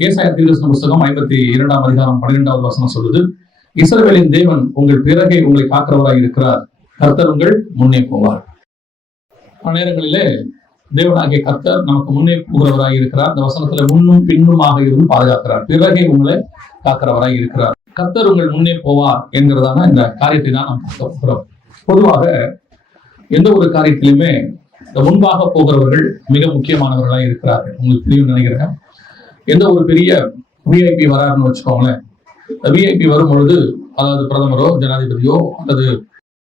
ஏசாயா தீர்க்கதரிசன புஸ்தகம் 52ஆம் அதிகாரம் 12வது வசனம் சொல்லுது, இஸ்ரவேலின் தேவன் உங்கள் பிறகே உங்களை காக்கிறவராய் இருக்கிறார், கர்த்தர் உங்கள் முன்னே போவார். பல நேரங்களிலே தேவனாகிய கர்த்தர் நமக்கு முன்னே போகிறவராய் இருக்கிறார். இந்த வசனத்துல முன்னும் பின்னுமாக இருந்து பாதுகாக்கிறார். பிறகே உங்களை காக்கிறவராய் இருக்கிறார், கர்த்தர் உங்கள் முன்னே போவார் என்கிறதான இந்த காரியத்தை தான் நாம் பார்க்க போகிறோம். பொதுவாக எந்த ஒரு காரியத்திலுமே இந்த முன்பாக போகிறவர்கள் மிக முக்கியமானவர்களாக இருக்கிறார்கள். உங்களுக்கு தெரியும் நினைக்கிறேன். எந்த ஒரு பெரிய விஐபி வராருன்னு வச்சுக்கோங்களேன், விஐபி வரும் பொழுது, அதாவது பிரதமரோ ஜனாதிபதியோ அல்லது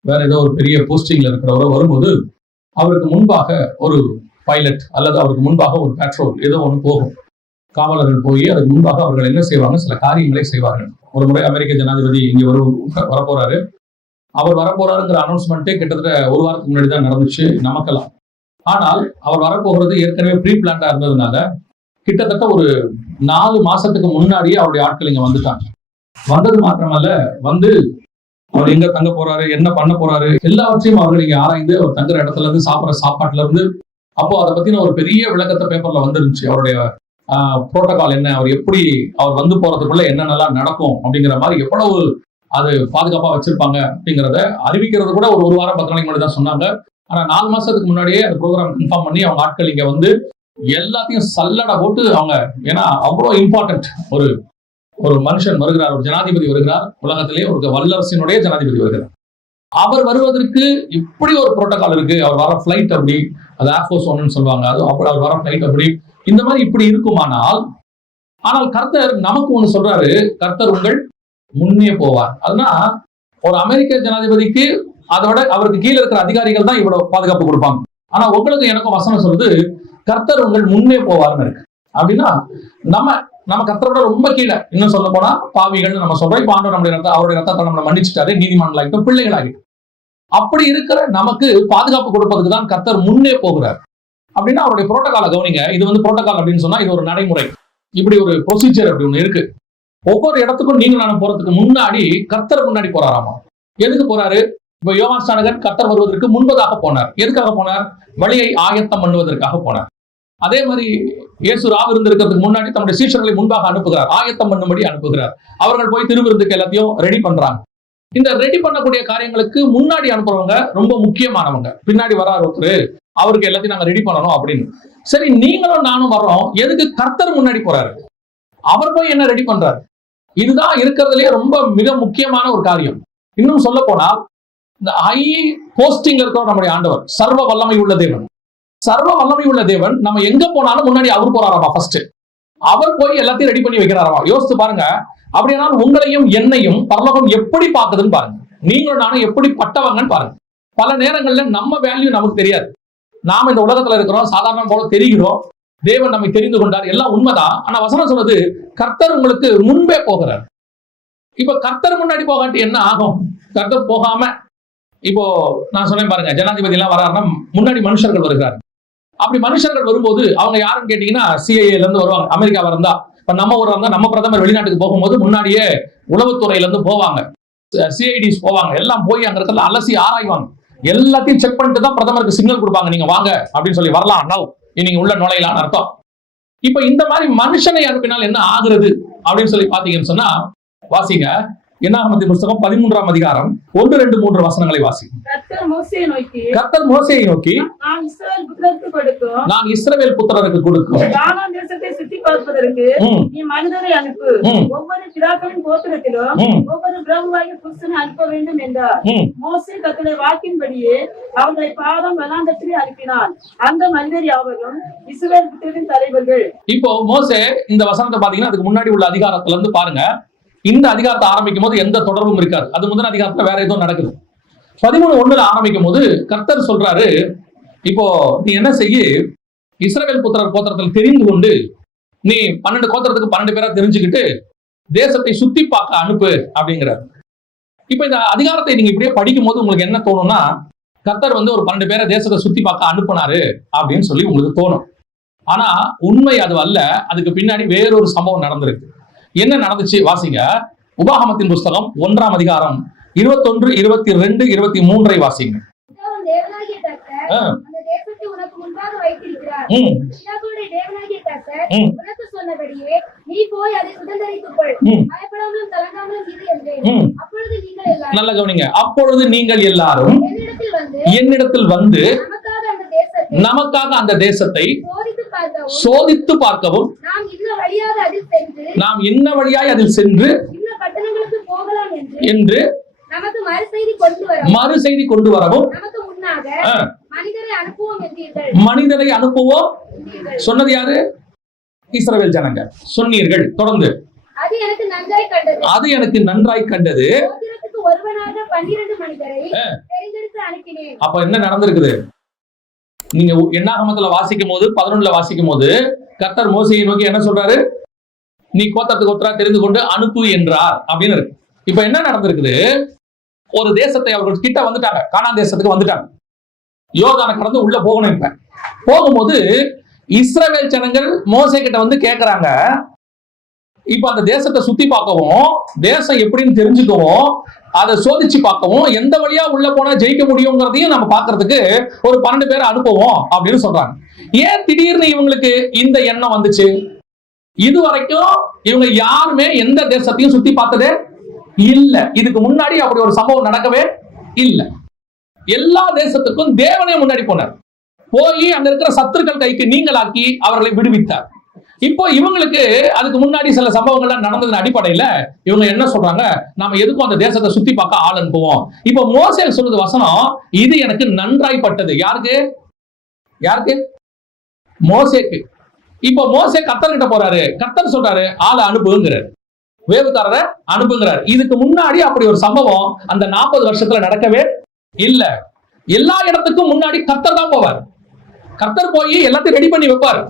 வேற ஏதோ ஒரு பெரிய போஸ்டிங்ல இருக்கிறவரோ வரும்போது அவருக்கு முன்பாக ஒரு பைலட் அல்லது அவருக்கு முன்பாக ஒரு பெட்ரோல் ஏதோ ஒன்று போகும். காவலர்கள் போய் அதுக்கு முன்பாக அவர்கள் என்ன செய்வாங்க, சில காரியங்களை செய்வார்கள். ஒரு முறை அமெரிக்க ஜனாதிபதி இங்க வரப்போறாரு. அவர் வரப்போறாருங்கிற அனௌன்ஸ்மெண்ட்டே கிட்டத்தட்ட ஒரு வாரத்துக்கு முன்னாடி தான் நடந்துச்சு நமக்கெல்லாம். ஆனால் அவர் வரப்போகிறது ஏற்கனவே ப்ரீ பிளான்டா இருந்ததுனால கிட்டத்தட்ட ஒரு 4 மாசத்துக்கு முன்னாடியே அவருடைய ஆட்கள் இங்க வந்துட்டாங்க. வந்தது மாத்திரமல்ல, வந்து அவர் எங்க தங்க போறாரு, என்ன பண்ண போறாரு, எல்லாவற்றையும் அவர்கள் இங்க ஆராய்ந்து அவர் தங்குற இடத்துல இருந்து சாப்பிட்ற சாப்பாட்டுல இருந்து, அப்போ அதை பத்தின ஒரு பெரிய விளக்கத்தை பேப்பர்ல வந்துருந்துச்சு. அவருடைய புரோட்டோகால் என்ன, அவர் எப்படி அவர் வந்து போறதுக்குள்ள என்னென்னலாம் நடக்கும் அப்படிங்கிற மாதிரி எவ்வளவு அது பாதுகாப்பா வச்சிருப்பாங்க அப்படிங்கிறத அறிவிக்கிறது கூட ஒரு வாரம் 10 நாளைக்கு முன்னாடி தான் சொன்னாங்க. ஆனா 4 மாசத்துக்கு முன்னாடியே அந்த ப்ரோக்ராம் கன்ஃபார்ம் பண்ணி அவங்க ஆட்கள் இங்க வந்து எல்லாத்தையும் சல்லடை போட்டு அவங்க, ஏன்னா அவ்வளோ இம்பார்ட்டன்ட் ஒரு மனுஷன் வருகிறார், ஒரு ஜனாதிபதி வருகிறார், உலகத்திலே ஒரு வல்லரசினுடைய ஜனாதிபதி வருகிறார். அவர் வருவதற்கு இப்படி ஒரு புரோட்டோகால் இருக்கு. அவர் வர பிளைட் அப்படி, அது ஏர்ஃபோர்ஸ் ஒன்னு சொல்லுவாங்க, அது அப்படி அவர் வர பிளைட் அப்படி, இந்த மாதிரி இப்படி இருக்குமானால், ஆனால் கர்த்தர் நமக்கு ஒண்ணு சொல்றாரு, கர்த்தர் உங்கள் முன்னே போவார். அதுனா ஒரு அமெரிக்க ஜனாதிபதிக்கு அதோட அவருக்கு கீழே இருக்கிற அதிகாரிகள் தான் இவ்வளவு பாதுகாப்பு கொடுப்பாங்க. ஆனா உங்களுக்கு எனக்கும் வசனம் சொல்றது, கர்த்தர் உங்கள் முன்னே போவார்னு இருக்கு. அப்படின்னா நம்ம கர்த்தரோட ரொம்ப கீழே, இன்னும் சொல்ல போனா பாவிகள்னு நம்ம சொல்றோம். இப்ப ஆண்டவர் நம்முடைய அவருடைய ரத்தத்தை நம்மளை மன்னிச்சுட்டாரு, நீதிமன்றங்களாகிட்டோம், பிள்ளைகளாகிட்டோம். அப்படி இருக்கிற நமக்கு பாதுகாப்பு கொடுப்பதுக்கு தான் கர்த்தர் முன்னே போகிறார். அப்படின்னா அவருடைய புரோட்டோகாலை கவனிங்க. இது வந்து புரோட்டோகால் அப்படின்னு சொன்னா இது ஒரு நடைமுறை, இப்படி ஒரு ப்ரொசீஜர் அப்படி ஒண்ணு இருக்கு. ஒவ்வொரு இடத்துக்கும் நீங்க நானும் போறதுக்கு முன்னாடி கர்த்தர் முன்னாடி போறாராமா. எதுக்கு போறாரு? இப்ப யோவான் ஸ்நானகன் கர்த்தர் வருவதற்கு முன்பதாக போனார். எதுக்காக போனார்? வழியை ஆயத்தம் பண்ணுவதற்காக போனார். அதே மாதிரி இயேசு ராவு இருந்திருக்கிறதுக்கு முன்னாடி தம்முடைய சீஷர்களை முன்பாக அனுப்புகிறார், ஆயத்தம் பண்ணும்படி அனுப்புகிறார். அவர்கள் போய் திருவிருந்துக்கு எல்லாத்தையும் ரெடி பண்றாங்க. இந்த ரெடி பண்ணக்கூடிய காரியங்களுக்கு முன்னாடி அனுப்புறவங்க ரொம்ப முக்கியமானவங்க. பின்னாடி வராரு ஒருத்தர், அவருக்கு எல்லாத்தையும் நாங்க ரெடி பண்ணணும் அப்படின்னு. சரி, நீங்களும் நானும் வர்றோம், எதுக்கு கர்த்தர் முன்னாடி போறாரு? அவர் போய் என்ன ரெடி பண்றாரு? இதுதான் இருக்கிறதுலயே ரொம்ப மிக முக்கியமான ஒரு காரியம். இன்னும் சொல்ல போனா, இந்த ஹை போஸ்டிங் இருக்கிற நம்முடைய ஆண்டவர் சர்வ வல்லமை உள்ள தேவன். சர்வ வல்லமை உள்ள தேவன் நம்ம எங்க போனாலும் முன்னாடி அவர் போறாராமா. ஃபர்ஸ்ட் அவர் போய் எல்லாத்தையும் ரெடி பண்ணி வைக்கிறாராமா. யோசித்து பாருங்க. அப்படியானால் உங்களையும் என்னையும் பரலோகம் எப்படி பார்க்குதுன்னு பாருங்க. நீங்களும் நானும் எப்படி பட்டவங்கன்னு பாருங்க. பல நேரங்கள்ல நம்ம வேல்யூ நமக்கு தெரியாது. நாம இந்த உலகத்துல இருக்கிறோம், சாதாரண போல தெரிகிறோம். தேவன் நம்மை தெரிந்து கொண்டார், எல்லாம் உண்மைதான். ஆனா வசனம் சொல்றது, கர்த்தர் உங்களுக்கு முன்பே போகிறார். இப்ப கர்த்தர் முன்னாடி போகாட்டி என்ன ஆகும்? கர்த்தர் போகாம, இப்போ நான் சொன்னேன் பாருங்க, ஜனாதிபதி எல்லாம் வராருன்னா முன்னாடி மனுஷர்கள் வருகிறார். அப்படி மனுஷர்கள் வரும்போது அவங்க யாருன்னு கேட்டீங்கன்னா சிஐஏல இருந்து வருவாங்க. அமெரிக்காவா இருந்தா, இப்ப நம்ம ஊர்ல இருந்தா நம்ம பிரதமர் வெளிநாட்டுக்கு போகும்போது முன்னாடியே உளவுத்துறையில இருந்து போவாங்க, சிஐடிஸ் போவாங்க, எல்லாம் போய் அங்க இருக்கிறத அலசி ஆராய்வாங்க. எல்லாத்தையும் செக் பண்ணிட்டு தான் பிரதமருக்கு சிக்னல் கொடுப்பாங்க, நீங்க வாங்க அப்படின்னு சொல்லி, வரலாம் நவ், நீங்க உள்ள நுழையலான்னு அர்த்தம். இப்ப இந்த மாதிரி மனுஷனை அனுப்பினால் என்ன ஆகுறது அப்படின்னு சொல்லி பாத்தீங்கன்னு சொன்னா, வாசிங்க என்னாகமத்தின் புஸ்தகம் 13ஆம் அதிகாரம் 1, 2, 3 வசனங்களை வாசிங்க. கர்த்தர் மோசேயை நோக்கி, நான் இஸ்ரவேல் புத்திரருக்கு கொடுக்கும் கானான் தேசத்தை சுற்றி பார்ப்பதற்கு நீ மனிதரை அனுப்பு, ஒவ்வொரு பிதாக்களின் கோத்திரத்திலும் ஒவ்வொரு பிரபுவாகிய புருஷனை அனுப்ப வேண்டும் என்றார். மோசே கர்த்தருடைய வாக்கின்படியே அவர்களை பாதம் வனாந்தரத்திலே அனுப்பினான். அந்த மனிதர் யாவரும் இஸ்ரவேல் புத்திரரின் தலைவர்கள். இப்போ மோசே இந்த வசனத்தை பாத்தீங்கன்னா அதுக்கு முன்னாடி உள்ள அதிகாரத்துல இருந்து பாருங்க. இந்த அதிகாரத்தை ஆரம்பிக்கும் போது எந்த தொடர்பும் இருக்காது. அது முதல் அதிகாரத்துல வேற ஏதோ நடக்குது. 13:1 ஆரம்பிக்கும் போது கர்த்தர் சொல்றாரு, இப்போ நீ என்ன செய்ய, இஸ்ரவேல் புத்திரர் கோத்திரத்தில் தெரிந்து கொண்டு நீ 12 கோத்திரத்துக்கு 12 பேரா தெரிஞ்சுக்கிட்டு தேசத்தை சுத்தி பார்க்க அனுப்பு அப்படிங்கிறார். இப்ப இந்த அதிகாரத்தை நீங்க இப்படியே படிக்கும் போது உங்களுக்கு என்ன தோணும்னா, கர்த்தர் வந்து ஒரு 12 பேரை தேசத்தை சுத்தி பார்க்க அனுப்புனாரு அப்படின்னு சொல்லி உங்களுக்கு தோணும். ஆனா உண்மை அது அல்ல. அதுக்கு பின்னாடி வேறொரு சம்பவம் நடந்திருக்கு. என்ன நடந்துச்சு வாசிங்க. உபாகமத்தின் புஸ்தகம் 1ஆம் அதிகாரம் 21, 22, 23 வாசிங்க. வைத்திருக்கிறார். பிதாக்களுடைய தேவனாகிய கர்த்தர் உனக்கு சொன்னபடியே நீ போய் அதை சுதந்தரித்துக் கொள். பயப்படாமலும் கலங்காமலும் இரு என்றேன். அப்பொழுது நீங்கள் எல்லாரும் நல்ல கவனிங்க. அப்பொழுது நீங்கள் எல்லாரும் என்னிடத்தில் வந்து நமக்காக அந்த தேசத்தை சோதித்து பார்க்கவும் நாம் இன்ன வழியாய் அதில் சென்று என்று மறு செய்தி கொண்டு வரவும் மனிதரை அனுப்புவோம். சொன்னது யாரு? இஸ்ரவேல் ஜனங்க சொன்னீர்கள். தொடர்ந்து அது எனக்கு நன்றாய் கண்டது. அப்ப என்ன நடந்திருக்குது? நீங்க என்னாகமத்துல வாசிக்கும் போது 11 வாசிக்கும் போது கர்த்தர் மோசேயை நோக்கி என்ன சொல்றாரு? நீ கோத்திரத்துக்கு ஒருத்தரா தெரிந்து கொண்டு அனுப்பு என்றார் அப்படின்னு இருக்கு. இப்ப என்ன நடந்திருக்குது? ஒரு தேசத்தை அவர்கள் கிட்ட வந்துட்டாங்க, கானான் தேசத்துக்கு வந்துட்டாங்க. யோர்தானை கடந்து உள்ள போகணும். இப்ப போகும்போது இஸ்ரவேல் ஜனங்கள் மோசே கிட்ட வந்து கேக்குறாங்க, இப்ப அந்த தேசத்தை சுத்தி பார்க்கவும், தேசம் எப்படின்னு தெரிஞ்சுக்கவும், அதை சோதிச்சு பார்க்கவும், எந்த வழியா உள்ள போனா ஜெயிக்க முடியுங்கிறதையும் நம்ம பாக்குறதுக்கு ஒரு 12 பேரை அனுப்புவோம் அப்படின்னு சொல்றாங்க. ஏன் திடீர்னு இவங்களுக்கு இந்த எண்ணம் வந்துச்சு? இது வரைக்கும் இவங்க யாருமே எந்த தேசத்தையும் சுத்தி பார்த்ததே இல்ல. இதுக்கு முன்னாடி அப்படி ஒரு சம்பவம் நடக்கவே இல்லை. எல்லா தேசத்துக்கும் தேவனே முன்னாடி போனார். போய் அங்க இருக்கிற சத்துருக்கள் கைக்கு நீங்களாக்கி அவர்களை விடுவித்தார். இப்போ இவங்களுக்கு அதுக்கு முன்னாடி சில சம்பவங்கள்லாம் நடந்ததன் அடிப்படையில இவங்க என்ன சொல்றாங்க? நாம எதுக்கும் அந்த தேசத்தை சுத்தி பார்க்க ஆள் அனுப்புவோம். இப்போ மோசே சொல்றது வசனம், இது எனக்கு நன்றாய்ப்பட்டது. யாருக்கு? யாருக்கு? மோசேக்கு. இப்போ மோசே கர்த்தர்கிட்ட போறாரு. கர்த்தர் சொல்றாரு ஆளை அனுப்புங்கிறார், வேவுக்காரரை அனுப்புங்கிறார். இதுக்கு முன்னாடி அப்படி ஒரு சம்பவம் அந்த 40 வருஷத்துல நடக்கவே இல்ல. எல்லா இடத்துக்கும் முன்னாடி கர்த்தர் தான் போவார். கர்த்தர் போய் எல்லாத்தையும் ரெடி பண்ணி வைப்பார்.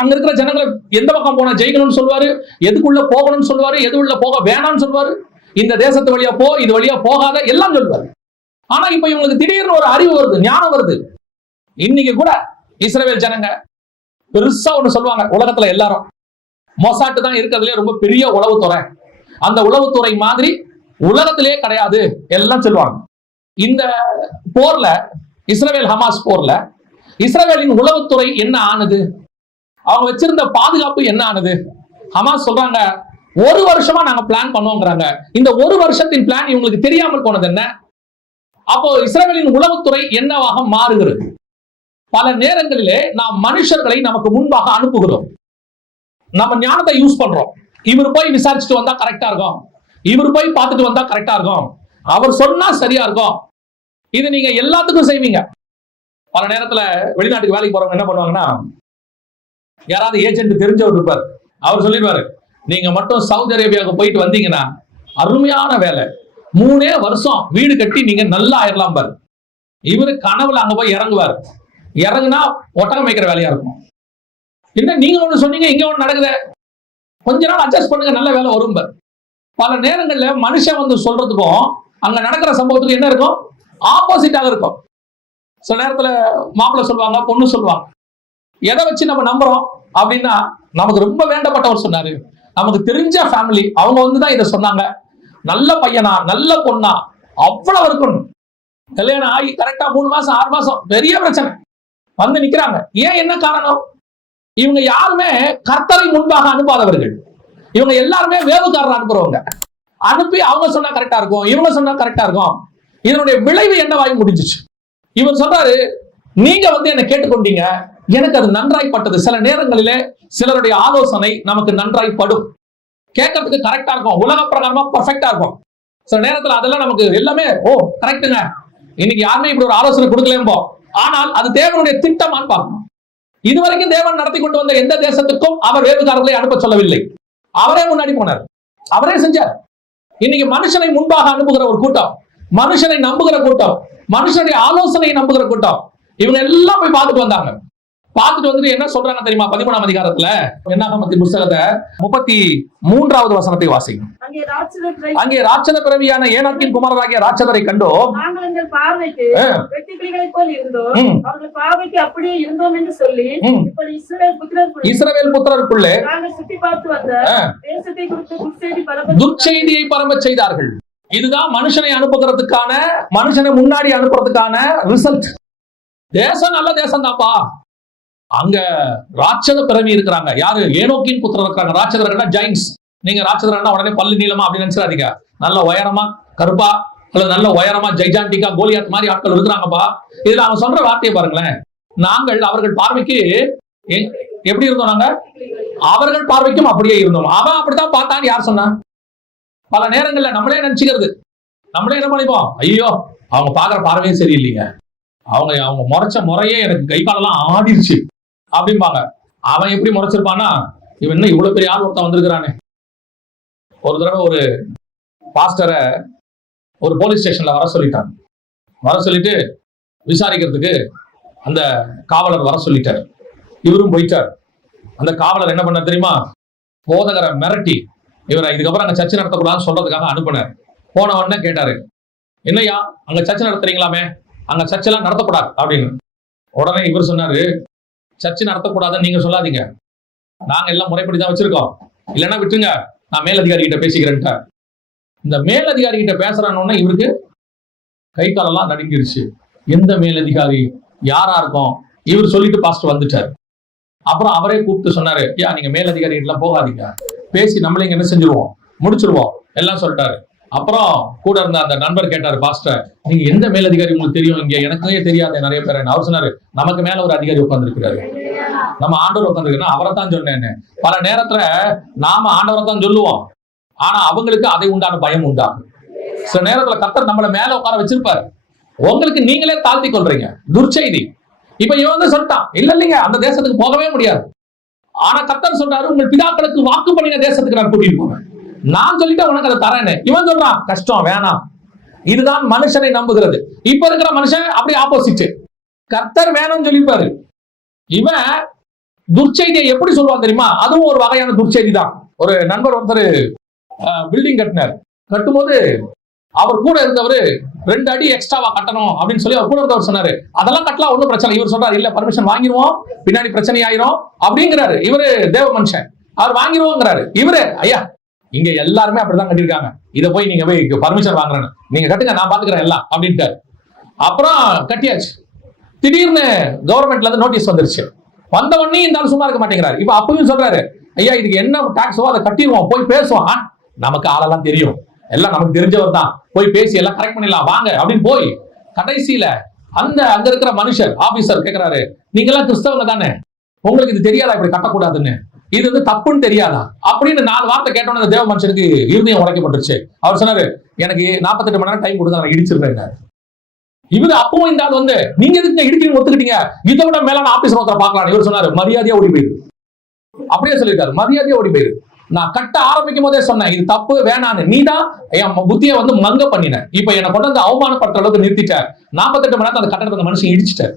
அங்க இருக்கிற ஜனங்களை எந்த பக்கம் போனா ஜெயிக்கணும்னு சொல்லுவாரு, எதுக்குள்ள போகணும்னு சொல்லுவாரு, எது உள்ள போக வேணாம்னு சொல்லுவாரு, இந்த தேசத்து வழியா போ, இது வழியா போகாத, எல்லாம் சொல்லுவாரு. ஆனா இப்ப இவங்களுக்கு திடீர்னு ஒரு அறிவு வருது, ஞானம் வருது. இன்னைக்கு கூட இஸ்ரவேல் ஜனங்க பெருசா ஒண்ணு சொல்லுவாங்க. உலகத்துல எல்லாரும் மொசாட்டு தான் இருக்கிறதுலே ரொம்ப பெரிய உளவுத்துறை, அந்த உளவுத்துறை மாதிரி உலகத்திலே கிடையாது எல்லாம் சொல்லுவாங்க. இந்த போர்ல, இஸ்ரவேல் ஹமாஸ் போர்ல இஸ்ரவேலின் உளவுத்துறை என்ன ஆனது? அவங்க வச்சிருந்த பாதுகாப்பு என்ன ஆனது? ஹமாஸ் சொல்றாங்க 1 வருஷமா நாங்க பிளான் பண்ணுவோங்கிறாங்க. இந்த 1 வருஷத்தின் பிளான் இவங்களுக்கு தெரியாமல் போனது என்ன? அப்போ இஸ்ரவேலின் உளவுத்துறை என்னவாக மாறுகிறது? பல நேரங்களிலே நாம் மனுஷர்களை நமக்கு முன்பாக அனுப்புகிறோம். நம்ம ஞானத்தை யூஸ் பண்றோம். இவர் போய் விசாரிச்சுட்டு வந்தா கரெக்டா இருக்கும், இவர் போய் பார்த்துட்டு வந்தா கரெக்டா இருக்கும், அவர் சொன்னா சரியா இருக்கும். இது நீங்க எல்லாத்துக்கும் செய்வீங்க. பல நேரத்துல வெளிநாட்டுக்கு வேலைக்கு போறவங்க என்ன பண்ணுவாங்கன்னா, யாராவது ஏஜென்ட் தெரிஞ்சவர் இருப்பார், அவர் சொல்லிடுவாரு, நீங்க மட்டும் சவுதி அரேபியாவுக்கு போயிட்டு வந்தீங்கன்னா அருமையான வேலை, 3 வருஷம் வீடு கட்டி நீங்க நல்லா ஆயிரலாம் பாரு. இவரு கனவுல அங்க போய் இறங்குவார். இறங்குனா ஒட்டகம் வைக்கிற வேலையா இருக்கும். என்ன நீங்க ஒண்ணு சொன்னீங்க, இங்க ஒண்ணு நடக்குது, கொஞ்ச நாள் அட்ஜஸ்ட் பண்ணுங்க, நல்ல வேலை வரும் பாரு. பல நேரங்கள்ல மனுஷன் வந்து சொல்றதுக்கும் அங்க நடக்கிற சம்பவத்துக்கும் என்ன இருக்கும்? ஆப்போசிட்டாக இருக்கும். சில நேரத்துல மாப்பிள்ளை சொல்லுவாங்க, பொண்ணு சொல்லுவாங்க. எதை வச்சு நம்ம நம்புறோம் அப்படின்னா, நமக்கு ரொம்ப வேண்டப்பட்டவர் சொன்னாரு, நமக்கு தெரிஞ்ச ஃபேமிலி, அவங்க வந்துதான் இதை சொன்னாங்க, நல்ல பையனா நல்ல பொண்ணா அவ்வளவு இருக்கணும். கல்யாணம் ஆகி கரெக்டா 3 மாசம் 6 மாசம் பெரிய பிரச்சனை வந்து நிக்கிறாங்க. ஏன்? என்ன காரணம்? இவங்க யாருமே கர்த்தரை முன்பாக அனுப்பாதவர்கள். இவங்க எல்லாருமே வேவுக்காரர் அனுப்புறவங்க. அனுப்பி அவங்க சொன்னா கரெக்டா இருக்கும், இவங்க சொன்னா கரெக்டா இருக்கும். இதனுடைய விளைவு என்னவாகி முடிஞ்சிச்சு? இவர் சொல்றாரு, நீங்க வந்து என்ன கேட்டுக்கொண்டீங்க, எனக்கு அது நன்றாய்ப்பட்டது. சில நேரங்களிலே சிலருடைய ஆலோசனை நமக்கு நன்றாய்ப்படும், கேட்கறதுக்கு கரெக்டா இருக்கும், உலக பிரகாரமா பர்ஃபெக்டா இருக்கும். சில நேரத்துல அதெல்லாம் நமக்கு எல்லாமே ஓ கரெக்டுங்க, இன்னைக்கு யாருமே இப்படி ஒரு ஆலோசனை கொடுக்கலம்போ. ஆனால் அது தேவனுடைய திட்டமான்னு பார்க்கணும். இதுவரைக்கும் தேவன் நடத்தி கொண்டு வந்த எந்த தேசத்துக்கும் அவர் வேவுக்காரர்களை அனுப்ப சொல்லவில்லை. அவரே முன்னாடி போனார், அவரே செஞ்சார். இன்னைக்கு மனுஷனை முன்பாக அனுப்புகிற ஒரு கூட்டம், மனுஷனை நம்புகிற கூட்டம், மனுஷனுடைய ஆலோசனையை நம்புகிற கூட்டம், இவங்க எல்லாம் போய் பார்த்துட்டு வந்தாங்க. பார்த்துட்டு வந்துட்டு என்ன சொல்றாங்க தெரியுமா? 13ஆம் அதிகாரத்துல என்னாகமத்தின் புத்தகத்தை 33வது வசனத்தை வாசிக்கும். அங்கே ராட்சத பிறவியான ஏனாக்கின் குமாரராகிய ராட்சதரை கண்டோம், இஸ்ரவேல் புத்திரருக்குள்ளே துர்ச்செய்தியை பரம்ப செய்தார்கள். இதுதான் மனுஷனை அனுப்புகிறதுக்கான, மனுஷனை முன்னாடி அனுப்புறதுக்கான ரிசல்ட். தேசம் நல்ல தேசம் தான்ப்பா, அங்க ராட்சத பிறவி இருக்கிறாங்க. யாரு? ஏனோக்கின் புத்திரர் இருக்கிறாங்க. ராட்சதர்கள்னா ஜெயின்ஸ். நீங்க ராட்சதர்கள்னா உடனே பல்லு நீளமா அப்படின்னு நினைச்சிடாதீங்க. நல்ல உயரமா கருப்பா அல்லது நல்ல உயரமா ஜெய்ஜாண்டிக்கா கோலியாத் மாதிரி ஆட்கள் இருக்கிறாங்கப்பா. இதுல அவன் சொல்ற வார்த்தையை பாருங்களேன். நாங்கள் அவர்கள் பார்வைக்கு எப்படி இருந்தோம்? நாங்க அவர்கள் பார்வைக்கும் அப்படியே இருந்தோம். அவன் அப்படித்தான் பார்த்தான்னு யார் சொன்னா? பல நேரங்கள்ல நம்மளே நினைச்சுக்கிறது. நம்மளே என்ன பண்ணிப்போம்? ஐயோ அவங்க பாக்குற பார்வையே சரியில்லைங்க, அவங்க முறைச்ச முறையே எனக்கு கை காலெல்லாம் ஆடிருச்சு அப்படிம்பாங்க. அவன் எப்படி முறைச்சிருப்பான்னா, இவன் என்ன இவ்வளவு பெரிய ஆள் ஒருத்தன் வந்திருக்கிறானே. ஒரு தடவை ஒரு பாஸ்டரை ஒரு போலீஸ் ஸ்டேஷன்ல வர சொல்லிட்டாங்க. வர சொல்லிட்டு விசாரிக்கிறதுக்கு அந்த காவலர் வர சொல்லிட்டார். இவரும் போயிட்டார். அந்த காவலர் என்ன பண்ணார் தெரியுமா? போதகரை மிரட்டி இவரை இதுக்கப்புறம் அங்க சர்ச்சை நடத்தக்கூடாதுன்னு சொல்றதுக்காக அனுப்புனார். போன உடனே கேட்டாரு, என்னையா அங்க சர்ச்சை நடத்துறீங்களாமே, அங்க சர்ச்செல்லாம் நடத்தக்கூடாது அப்படின்னு. உடனே இவர் சொன்னாரு, சர்ச்சை நடத்தக்கூடாதுன்னு நீங்க சொல்லாதீங்க, நாங்க எல்லாம் முறைப்படி தான் வச்சிருக்கோம், இல்லைன்னா விட்டுருங்க, நான் மேலதிகாரி கிட்ட பேசிக்கிறேன்ட்டா. இந்த மேலதிகாரி கிட்ட பேசுறான்னு இவருக்கு கை காலெல்லாம் நடுங்கிருச்சு. எந்த மேலதிகாரி, யாரா இருக்கும்? இவர் சொல்லிட்டு பாஸ்டர் வந்துட்டார். அப்புறம் அவரே கூப்பிட்டு சொன்னாரு, ஐயா நீங்க மேலதிகாரி கிட்ட போகாதீங்க, பேசி நம்மளே என்ன செஞ்சிருவோம், முடிச்சிருவோம் எல்லாம் சொல்லிட்டாரு. அப்புறம் கூட இருந்த அந்த நண்பர் கேட்டாரு, பாஸ்டர் நீங்க எந்த மேலதிகாரி உங்களுக்கு தெரியும்? இங்க எனக்கே தெரியாத நிறைய பேர். அவர் சொன்னாரு, நமக்கு மேல ஒரு அதிகாரி உட்கார்ந்துருக்கிறாரு, நம்ம ஆண்டவர் உட்கார்ந்துருக்கா, அவரை தான் சொன்னேன்னு. பல நேரத்துல நாம ஆண்டவரை தான் சொல்லுவோம், ஆனா அவங்களுக்கு அதை உண்டான பயம் உண்டாகும். சில நேரத்துல கர்த்தர் நம்மள மேல உட்கார வச்சிருப்பாரு, உங்களுக்கு நீங்களே தாழ்த்தி கொள்றீங்க. துர்ச்செய்தி. இப்ப இவன் வந்து சொல்லிட்டான், இல்ல இல்லைங்க அந்த தேசத்துக்கு போகவே முடியாது. ஆனா கர்த்தர் சொல்றாரு, உங்கள் பிதாக்களுக்கு வாக்கு பண்ணின தேசத்துக்கு நான் கூட்டிட்டு போறேன், நான் சொல்லிட்டு உனக்கு அதை தரேன்னு. இவன் சொல்றான், கஷ்டம் வேணாம். இதுதான் மனுஷனை நம்புகிறது. இப்ப இருக்கிற மனுஷன் அப்படி ஆப்போசிட். கர்த்தர் வேணும்னு சொல்லிப்பாரு. இவன் துர்ச்செய்தியை எப்படி சொல்லுவான் தெரியுமா? அதுவும் ஒரு வகையான துர்ச்செய்தி தான். ஒரு நண்பர் ஒருத்தர் பில்டிங் கட்டினார். கட்டும்போது அவர் கூட இருந்தவர் 2 அடி எக்ஸ்ட்ராவா கட்டணும் அப்படின்னு சொல்லி அவர் கூட இருந்தவர் சொன்னாரு, அதெல்லாம் கட்டலாம் ஒன்றும் பிரச்சனை. இவர் சொல்றாரு, இல்ல பர்மிஷன் வாங்கிடுவோம், பின்னாடி பிரச்சனை ஆயிரும் அப்படிங்கிறாரு. இவரு தேவ மனுஷன், அவர் வாங்கிடுவோங்கிறாரு. இவரு, ஐயா இங்க எல்லாருமே அப்படிதான் கட்டிருக்காங்க, இதை போய் நீங்க போய் பர்மிஷன் வாங்குறேன்னு, நீங்க கட்டுங்க நான் பாத்துக்கிறேன் எல்லாம் அப்படின்ட்டாரு. அப்புறம் கட்டியாச்சு. திடீர்னு கவர்மெண்ட்ல இருந்து நோட்டீஸ் வந்துருச்சு. வந்த உடனே இந்த ஆள் சும்மா இருக்க மாட்டேங்கிறாரு. இப்ப அப்பவும் சொல்றாரு, ஐயா இதுக்கு என்ன டாக்ஸோ அதை கட்டிடுவோம், போய் பேசுவோம், நமக்கு ஆளெல்லாம் தெரியும், எல்லாம் நமக்கு தெரிஞ்சவர் தான், போய் பேசி எல்லாம் கரெக்ட் பண்ணிடலாம் வாங்க அப்படின்னு போய் கடைசியில அங்க இருக்கிற மனுஷர் ஆபீசர் கேட்கிறாரு, நீங்க எல்லாம் கிறிஸ்தவங்க தானே, உங்களுக்கு இது தெரியாதா இப்படி கட்டக்கூடாதுன்னு, இது வந்து தப்புன்னு தெரியாதா அப்படின்னு 4 வார்த்தை கேட்டோன்னு தேவ மனுஷனுக்கு இருதயம் உடைக்கப்பட்டுருச்சு. அவர் சொன்னாரு, எனக்கு 48 மணி நேரம் டைம் கொடுங்க, நான் இடிச்சிருக்கேன். இவரு அப்பவும் இந்த ஆள் வந்து, நீங்க எதுக்கு இடிக்கணும் ஒத்துக்கிட்டீங்க, இதை விட மேலான ஆபீசர் ஒருத்தர பார்க்கலாம். இவர் சொன்னாரு, மரியாதையா ஓடி போயிரு. அப்படியே சொல்லியிருக்காரு, மரியாதையா ஓடி போயிரு. நான் கட்ட ஆரம்பிக்கும் போதே சொன்னேன் இது தப்பு வேணான்னு, நீதான் என் புத்தியை வந்து மங்க பண்ணின, இப்ப என்னை கொண்டு வந்து அவமானப்படுத்துற அளவுக்கு நிறுத்திட்ட. 48 மணி நேரத்தில் அந்த கட்டடத்தை அந்த மனுஷன் இடிச்சிட்டாரு.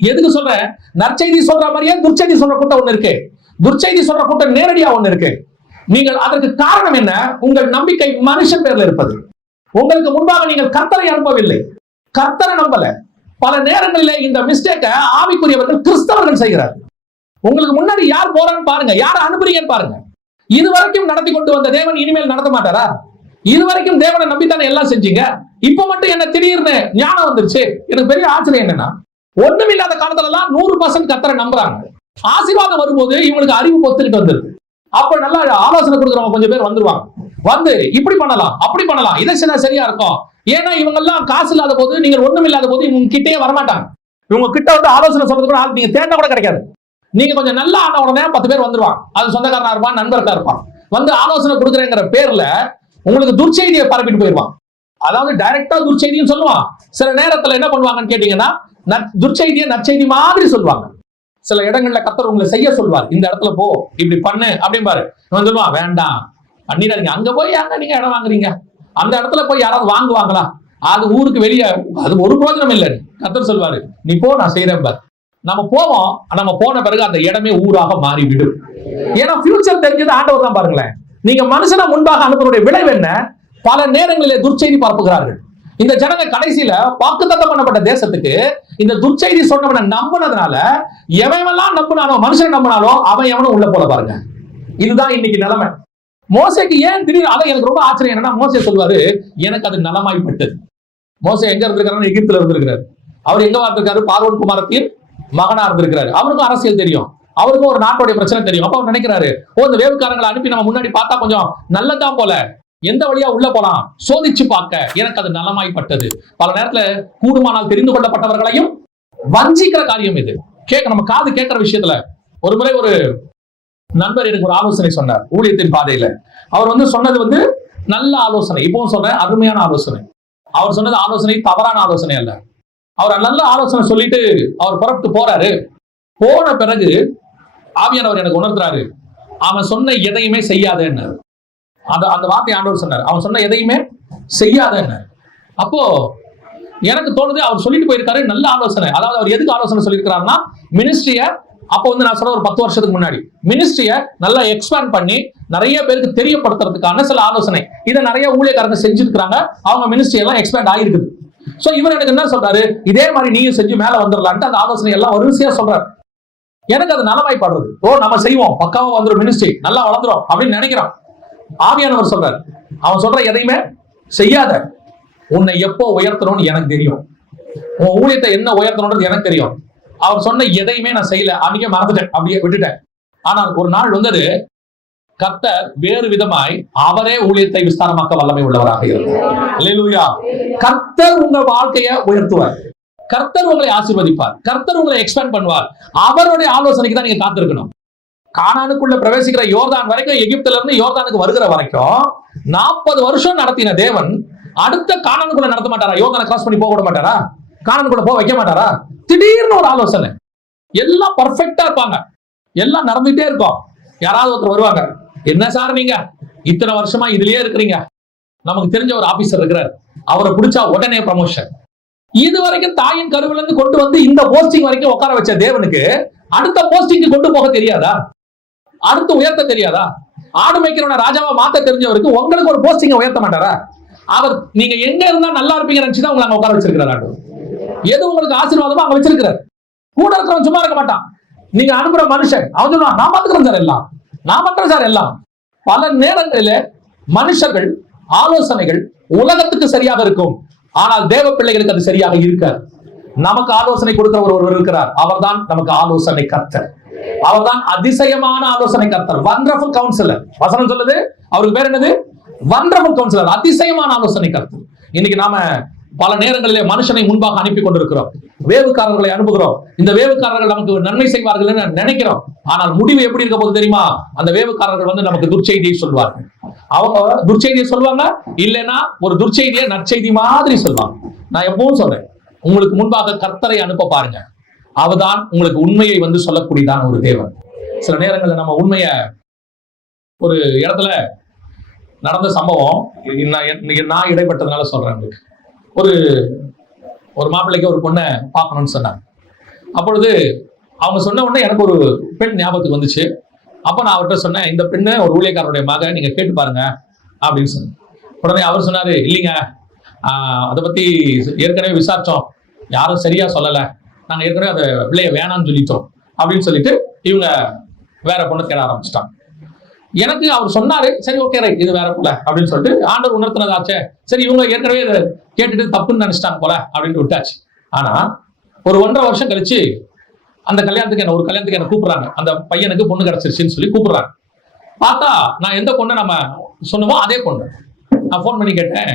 எதுக்கு சொல்றேன்? நற்செய்தி சொல்ற மாதிரியே துர்ச்செய்தி சொல்ற கூட்டம் ஒண்ணு இருக்கு, துர்ச்செய்தி சொல்ற கூட்டம் நேரடியா ஒண்ணு இருக்கு. நீங்கள் அதற்கு காரணம் என்ன? உங்கள் நம்பிக்கை மனுஷன் பேர்ல இருப்பது. உங்களுக்கு முன்பாக நீங்கள் கர்த்தரை அனுப்பவில்லை, கர்த்தரை நம்பல. பல நேரங்களிலே இந்த மிஸ்டேக்கை ஆவிக்குரியவர்கள் கிறிஸ்தவர்கள் செய்கிறார்கள். உங்களுக்கு முன்னாடி யார் போறான்னு பாருங்க, யாரை அனுப்புறீங்கன்னு பாருங்க. இதுவரைக்கும் நடத்தி கொண்டு வந்த தேவன் இனிமேல் நடத்த மாட்டாரா? இதுவரைக்கும் தேவனை நம்பித்தானே எல்லாம் செஞ்சீங்க, இப்ப மட்டும் என்ன திடீர்னு ஞானம் வந்துருச்சு? எனக்கு பெரிய ஆச்சரியம் என்னன்னா, ஒண்ணுமில்லாத காலத்துல எல்லாம் 100% கர்த்தரை நம்புறாங்க. ஆசீர்வாதம் வரும்போது இவங்களுக்கு அறிவு பொத்துக்கிட்டு வந்துருக்கு. அப்ப நல்லா ஆலோசனை கொடுக்குறவங்க கொஞ்சம் பேர் வந்துருவாங்க, வந்து இப்படி பண்ணலாம் அப்படி பண்ணலாம், இதை செய்ய சரியா இருக்கும். ஏன்னா இவங்க எல்லாம் காசு இல்லாத போது, நீங்கள் ஒண்ணும் இல்லாத போது இவங்க கிட்டே வரமாட்டாங்க. இவங்க கிட்ட வந்து ஆலோசனை சொல்றது கூட நீங்க தேடினா கூட கிடைக்காது. நீங்க கொஞ்சம் நல்லா ஆன உடனே 10 பேர் வந்துருவாங்க. அது சொந்தக்காரனா இருப்பான், நண்பர்களா இருப்பான். வந்து ஆலோசனை கொடுக்குறேங்கிற பேர்ல உங்களுக்கு துர்ச்செய்தியை பரப்பிட்டு போயிருவான். அதாவது டைரக்டா துர்ச்செய்தியும் சொல்லுவான். சில நேரத்துல என்ன பண்ணுவாங்கன்னு கேட்டீங்கன்னா, துர்ச்செய்தியை நற்செய்தி மாதிரி சொல்லுவாங்க. சில இடங்கள்ல கர்த்தர் உங்களை செய்ய சொல்வார், இந்த இடத்துல போ இப்படி பண்ணு அப்படிம்பாரு. இவன் சொல்லுவான், வேண்டாம் பண்ணிடாதீங்க, அங்க போய் யாங்க நீங்க இடம் வாங்குறீங்க, அந்த இடத்துல போய் யாராவது வாங்குவாங்களா, அது ஊருக்கு வெளியே, அது ஒரு பிரோஜனம் இல்லை. கர்த்தர் சொல்வாரு, நீ போ நான் செய்யறேன் பார். நம்ம போவோம், நம்ம போன பிறகு அந்த இடமே ஊராக மாறிவிடும். ஏன்னா ஃபியூச்சர் தெரிஞ்சது ஆண்டவர் தான். பாருங்களேன், நீங்க மனுஷனை முன்பாக அனுப்புறதுடைய விளைவு என்ன? பல நேரங்களிலே துர்ச்செய்தி பரப்புகிறார்கள். இந்த ஜனங்க கடைசியில வாக்குத்தத்தம் பண்ணப்பட்ட தேசத்துக்கு இந்த துர்ச்செய்தி சொன்னவனை நம்பினதுனால, எவனெல்லாம் நம்பினானோ, மனுஷன் நம்பினாலோ அவன் எவனும் உள்ள போல. பாருங்க, இதுதான் இன்னைக்கு நிலைமை. மோசேக்கு ஏன் திடீர்னு, அதை எனக்கு ரொம்ப ஆச்சரியம் என்னன்னா, மோசே சொல்வாரு, எனக்கு அது நலமாய்ப்பட்டது. மோசே எங்க இருந்திருக்காரு? எகிப்துல இருந்திருக்கிறாரு. அவர் எங்க வாழ்ந்திருக்காரு? பார்வோன் குமாரத்தின் மகனா இருந்திருக்கிறாரு. அவருக்கும் அரசியல் தெரியும், அவருக்கும் ஒரு நாட்டுடைய பிரச்சனை தெரியும். அப்ப அவர் நினைக்கிறாரு, இந்த வேவுக்காரங்களை அனுப்பி நம்ம முன்னாடி பார்த்தா கொஞ்சம் நல்லதான் போல, எந்த வழியா உள்ள போலாம் சோதிச்சு பார்க்க எனக்கு அது நலமாய்ப்பட்டது. பல நேரத்துல கூடுமானால் தெரிந்து கொள்ளப்பட்டவர்களையும் வஞ்சிக்கிற காரியம் இது. நம்ம காது கேட்கிற விஷயத்துல ஒரு முறை ஒரு நண்பர் எனக்கு ஒரு ஆலோசனை சொன்னார் ஊழியத்தின் பாதையில. அவர் சொன்னது நல்ல ஆலோசனை, இப்பவும் சொல்றேன், அருமையான ஆலோசனை. அவர் சொன்னது ஆலோசனை தவறான ஆலோசனை அல்ல. அவர் நல்ல ஆலோசனை சொல்லிட்டு அவர் புறப்பட்டு போறாரு. போன பிறகு ஆவியானவர் எனக்கு உணர்த்துறாரு, அவன் சொன்ன எதையுமே செய்யாதேன்னு. அந்த வார்த்தை ஆண்டவர் சொன்னார், அவன் சொன்ன எதையுமே செய்யாதேன்னு. அப்போ எனக்கு தோணுது, அவர் சொல்லிட்டு போயிருக்காரு நல்ல ஆலோசனை. அதாவது அவர் எதுக்கு ஆலோசனை சொல்லியிருக்கிறாருன்னா, மினிஸ்ட்ரிய அப்போ நான் சொல்ல ஒரு 10 வருஷத்துக்கு முன்னாடி மினிஸ்ட்ரிய நல்லா எக்ஸ்பேண்ட் பண்ணி நிறைய பேருக்கு தெரியப்படுத்துறதுக்கான சில ஆலோசனை. இதை நிறைய ஊழியக்காரங்க செஞ்சிருக்காங்க, அவங்க மினிஸ்ட்ரி எல்லாம் எக்ஸ்பேண்ட் ஆகிருக்குது. சோ இவர் எனக்கு என்ன சொல்றாரு, இதே மாதிரி நீயும் செஞ்சு மேல வந்துடலான்ட்டு அந்த ஆலோசனை எல்லாம் வரிசையா சொல்றாரு. எனக்கு அது நலமாய்ப்படுறது. நம்ம செய்வோம், பக்காவா வந்துடும், மினிஸ்ட்ரி நல்லா வளர்ந்துரும் அப்படின்னு நினைக்கிறோம். ஆவியானவர் சொல்றாரு, அவன் சொல்ற எதையுமே செய்யாத, உன்னை எப்போ உயர்த்தணும்னு எனக்கு தெரியும், உன் ஊழியத்தை என்ன உயர்த்தணும்ன்றது எனக்கு தெரியும். அவர் சொன்ன எதையுமே நான் செய்யல, அன்னைக்கே மறந்துட்டேன், அப்படியே விட்டுட்டேன். ஆனால் ஒரு நாள் வந்தது, கர்த்தர் வேறு விதமாய் அவரே ஊழியத்தை விஸ்தாரமாக்க வல்லமை உள்ளவராக இருந்தார். அல்லேலூயா. கர்த்தர் உங்க வாழ்க்கையை உயர்த்துவார், கர்த்தர் உங்களை ஆசீர்வதிப்பார், கர்த்தர் உங்களை எக்ஸ்பேண்ட் பண்ணுவார். அவருடைய ஆலோசனைக்கு தான் நீங்க காத்திருக்கணும். கானானுக்குள்ள பிரவேசிக்கிற யோர்தான் வரைக்கும், எகிப்துல இருந்து யோர்தானுக்கு வருகிற வரைக்கும் 40 வருஷம் நடத்தின தேவன் அடுத்த கானானுக்குள்ள நடத்த மாட்டாரா? யோர்தானை கிராஸ் பண்ணி போக விட மாட்டாரா? கானானுக்குள்ள போக வைக்க மாட்டாரா? திடீர்னு ஒரு ஆலோசனை, எல்லாம் பர்ஃபெக்டா இருப்பாங்க, எல்லாம் நடந்துட்டே இருக்கும். யாராவது ஒருத்தர் வருவாங்க, என்ன சார் நீங்க இத்தனை வருஷமா இதுலயே இருக்கிறீங்க, நமக்கு தெரிஞ்ச ஒரு ஆபீசர் இருக்கிறார், அவரை பிடிச்சா உடனே ப்ரமோஷன். இது வரைக்கும் தாயின் கருவில இருந்து கொண்டு வந்து இந்த போஸ்டிங் வரைக்கும் உட்கார வச்ச தேவனுக்கு அடுத்த போஸ்டிங்க்கு கொண்டு போக தெரியாதா? அடுத்து உயர்த்த தெரியாதா? ஆடு மேய்க்கிறவன ராஜாவா மாத்த தெரிஞ்சவருக்கு உங்களுக்கு ஒரு போஸ்டிங் உயர்த்த மாட்டாரா? அவர் நீங்க எங்க இருந்தா நல்லா இருப்பீங்க நினைச்சுதான் உங்களை அங்க உட்கார வச்சிருக்கிறாரு. எது உங்களுக்கு ஆசீர்வாதமா அங்க வச்சிருக்கிறார். கூட இருக்கிறவன் சும்மா இருக்க மாட்டான். நீங்க அனுப்புற மனுஷன் அவன் சொல்லுவான், நான் பாத்துக்கிறேன் சார் எல்லாம், நான் பண்றேன் சார் எல்லாம். பல நேரங்களில மனுஷர்கள் ஆலோசனைகள் உலகத்துக்கு சரியாக இருக்கும், ஆனால் தேவ பிள்ளைகளுக்கு அது சரியாக இருக்காது. நமக்கு ஆலோசனை கொடுக்கிற ஒருவர் இருக்கிறார், அவர்தான் நமக்கு ஆலோசனை கர்த்தர், அவர்தான் அதிசயமான ஆலோசனை கர்த்தர், வண்டர்ஃபுல் கவுன்சிலர். வசனம் சொல்லுது, அவருக்கு பேர் என்னது? வண்டர்ஃபுல் கவுன்சிலர், அதிசயமான ஆலோசனை கர்த்தர். இன்னைக்கு நாம பல நேரங்களிலே மனுஷனை முன்பாக அனுப்பி கொண்டிருக்கிறோம், வேவுக்காரர்களை அனுப்புகிறோம். இந்த வேவுக்காரர்கள் நமக்கு நன்மை செய்வார்கள் என்று நினைக்கிறோம், ஆனால் முடிவு எப்படி இருக்க போது தெரியுமா? அந்த வேவுக்காரர்கள் நமக்கு துர்ச்செய்தியை சொல்வார்கள். அவங்க துர்ச்செய்தியை சொல்லுவாங்க, இல்லைன்னா ஒரு துர்ச்செய்தியை நற்செய்தி மாதிரி சொல்லுவாங்க. நான் எப்பவும் சொல்றேன், உங்களுக்கு முன்பாக கர்த்தரை அனுப்ப பாருங்க, அவர்தான் உங்களுக்கு உண்மையை சொல்லக்கூடியதான ஒரு தேவன். சில நேரங்களில் நம்ம உண்மைய ஒரு இடத்துல நடந்த சம்பவம் நான் இடைப்பட்டதுனால சொல்றேன். ஒரு மாப்பிள்ளைக்கு ஒரு பொண்ணை பார்க்கணும்னு சொன்னாங்க. அப்பொழுது அவங்க சொன்ன உடனே எனக்கு ஒரு பெண் ஞாபகத்துக்கு வந்துச்சு. அப்ப நான் அவர்கிட்ட சொன்னேன், இந்த பெண்ணு ஒரு ஊழியக்காரருடைய மக, நீங்க கேட்டு பாருங்க அப்படின்னு சொன்னேன். உடனே அவர் சொன்னாரு, இல்லைங்க அதை பத்தி ஏற்கனவே விசாரிச்சோம், யாரும் சரியா சொல்லல, நாங்க ஏற்கனவே அதை பிள்ளைய வேணாம்னு சொல்லிட்டோம் அப்படின்னு சொல்லிட்டு இவங்க வேற பொண்ணை தேட ஆரம்பிச்சிட்டாங்க. எனக்கு அவர் சொன்னாரு, சரி ஓகே ரைட், இது வேற போல அப்படின்னு சொல்லிட்டு ஆண்டவர் உணர்த்தினதாச்சே, சரி இவங்க ஏற்கனவே இதை கேட்டுட்டு தப்புன்னு நினைச்சிட்டாங்க போல அப்படின்னு விட்டாச்சு. ஆனா ஒரு 1.5 வருஷம் கழிச்சு அந்த கல்யாணத்துக்கு ஒரு கல்யாணத்துக்கு என்ன கூப்பிடுறாங்க. அந்த பையனுக்கு பொண்ணு கிடைச்சிருச்சுன்னு சொல்லி கூப்பிடுறாங்க. பார்த்தா நான் எந்த பொண்ணை நம்ம சொன்னோமோ அதே பொண்ணு. நான் ஃபோன் பண்ணி கேட்டேன்,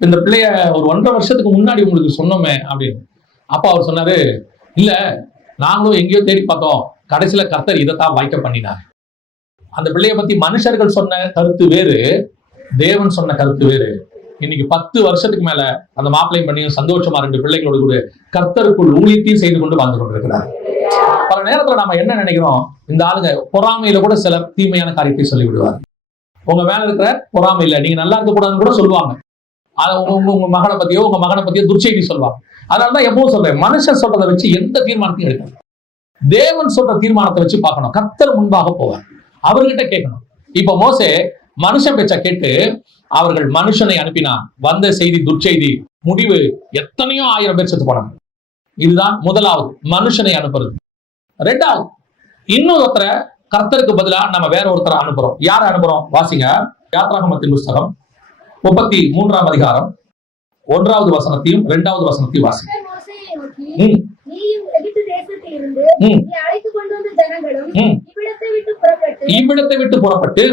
இந்த பிள்ளைய ஒரு 1.5 வருஷத்துக்கு முன்னாடி உங்களுக்கு சொன்னோமே அப்படின்னு. அப்ப அவர் சொன்னாரு, இல்ல நாங்களும் எங்கேயோ தேடி பார்த்தோம், கடைசியில கர்த்தர் இதைத்தான் வாய்க்க பண்ணினார். அந்த பிள்ளைய பத்தி மனுஷர்கள் சொன்ன கருத்து வேறு, தேவன் சொன்ன கருத்து வேறு. இன்னைக்கு 10 வருஷத்துக்கு மேல அந்த மாப்பிள்ளையும் பண்ணியும் சந்தோஷமா 2 பிள்ளைகளோடு கூட கர்த்தருக்குள் ஊழியத்தையும் செய்து கொண்டு வாழ்ந்து கொண்டிருக்கிறார். பல நேரத்துல நம்ம என்ன நினைக்கிறோம், இந்த ஆளுங்க பொறாமையில கூட சிலர் தீமையான காரியத்தை சொல்லி விடுவார். உங்க மேல இருக்கிற பொறாமையில நீங்க நல்லா இருக்க கூடாதுன்னு கூட சொல்லுவாங்க. உங்க மகனை பத்தியோ உங்க மகனை பத்தியோ துர்ச்செய்தி சொல்லுவாங்க. அதனாலதான் எப்பவும் சொல்றேன், மனுஷன் சொல்றதை வச்சு எந்த தீர்மானத்தையும் எடுக்கணும். தேவன் சொல்ற தீர்மானத்தை வச்சு பார்க்கணும். கர்த்தர் முன்பாக போவார், அவர்கிட்ட கேட்கணும். இப்ப மோசே மனுஷன் பேச்ச கேட்டு அவர்கள் மனுஷனை அனுப்பினான், வந்த செய்தி துர்ச்செய்தி, முடிவு எத்தனையோ 1000 பேர் செத்து போனாங்க. இதுதான் முதலாவது, மனுஷனை அனுப்புறது. 2வது, இன்னொருத்தரை கர்த்தருக்கு பதிலா நம்ம வேற ஒருத்தரை அனுப்புறோம். யாரை அனுப்புறோம்? வாசிங்க, யாத்ராகமத்தின் புஸ்தகம் 33ஆம் அதிகாரம் 1வது வசனத்தையும் 2வது வசனத்தையும் வாசிங்க. தேசத்தில் இருந்து நீ அழைத்து கொண்டு வந்த ஜனங்களும் இவ்விடத்தை விட்டு புறப்பட்டு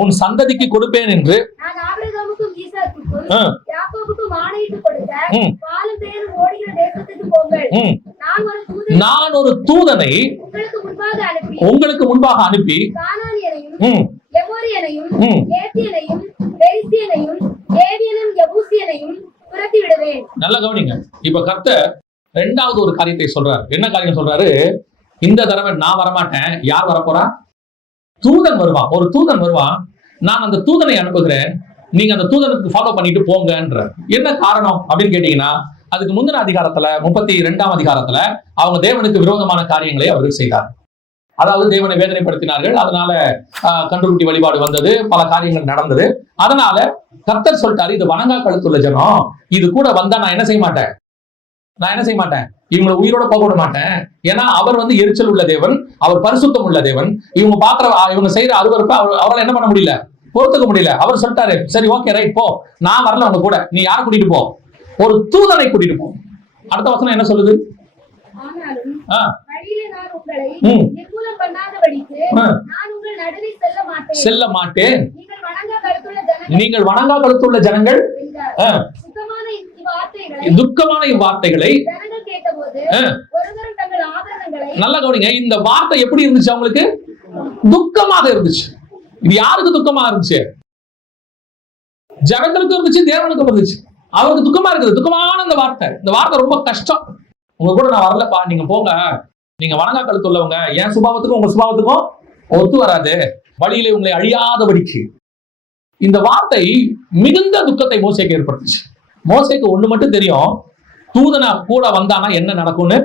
உன் சந்ததிக்கு கொடுப்பேன் என்று நான் ஆபிரகாமுக்கும் ஈசாக்குக்கும் யாக்கோபுக்கும் ஆணையிட்டு கொடுத்த பாலும் தேனும் ஓடுகிற தேசத்துக்கு போங்கள். நான் ஒரு தூதனை உங்களுக்கு முன்பாக அனுப்பி கானானியரையும் எமோரியனையும் ஏத்தியனையும் பெரிசியனையும் ஏவியனையும் எபூசியனையும் துரத்தி விடுவேன். நல்ல கவனிங்க. இப்ப கர்த்தர் இரண்டாவது ஒரு காரியத்தை சொல்றாரு. என்ன காரியம் சொல்றாரு? இந்த தடவை நான் வரமாட்டேன். யார் வரப்போறா? தூதன் வருவான். ஒரு தூதன் வருவான். நான் அந்த தூதனை அனுப்புகிறேன். நீங்க அந்த தூதனுக்கு ஃபாலோ பண்ணிட்டு போங்கன்ற. என்ன காரணம் அப்படின்னு கேட்டீங்கன்னா, அதுக்கு முந்தின அதிகாரத்துல 32ஆம் அதிகாரத்துல அவங்க தேவனுக்கு விரோதமான காரியங்களை அவர்கள் செய்தார். அதாவது தேவனை வேதனைப்படுத்தினார்கள். அதனால கன்றுக்குட்டி வழிபாடு வந்தது, பல காரியங்கள் நடந்தது. அதனால கர்த்தர் சொல்லிட்டாரு, இது வணங்கா கழுத்துள்ள ஜனம், இது கூட வந்தா நான் என்ன செய்ய மாட்டேன், இவங்களை உயிரோட போக விட மாட்டேன். ஏன்னா அவர் எரிச்சல் உள்ள தேவன், அவர் பரிசுத்தம் உள்ள தேவன். இவங்க செய்யற அருவருப்ப அவரால் என்ன பண்ண முடியல, பொறுத்துக்க முடியல. அவர் சொல்லிட்டாரு, சரி ஓகே ரைட் போ, நான் வரல உங்க கூட, நீ யாரை கூட்டிட்டு போ? ஒரு தூதனை கூட்டிட்டு போ. அடுத்த வசனம் என்ன சொல்லுது? செல்ல மாட்டேன். நீங்கள் வணங்கா கழுத்துள்ள ஜனங்கள் துக்கமான இவ்வார்த்தைகளை நல்லா கவனிங்க. இந்த வார்த்தை எப்படி இருந்துச்சு? அவங்களுக்கு துக்கமாக இருந்துச்சு. இது யாருக்கு துக்கமா இருந்துச்சு? ஜனங்களுக்கும் இருந்துச்சு, தேவனுக்கும் இருந்துச்சு. அவருக்கு துக்கமா இருக்குது. துக்கமான இந்த வார்த்தை ரொம்ப கஷ்டம். உங்க கூட நான் வரலப்பா, நீங்க போங்க, நீங்க வணங்கா கழுத்து உள்ளவங்க, என் சுபாவத்துக்கும் உங்க சுபாவத்துக்கும் ஒத்து வராது, வழியிலே உங்களை அழியாதபடிக்கு. இந்த வார்த்தை மிகுந்த துக்கத்தை மோசேக்கு ஏற்படுத்துச்சு. மோசேக்கு ஒண்ணு மட்டும் தெரியும், தூதனை கூட வந்தானா என்ன நடக்கும்னு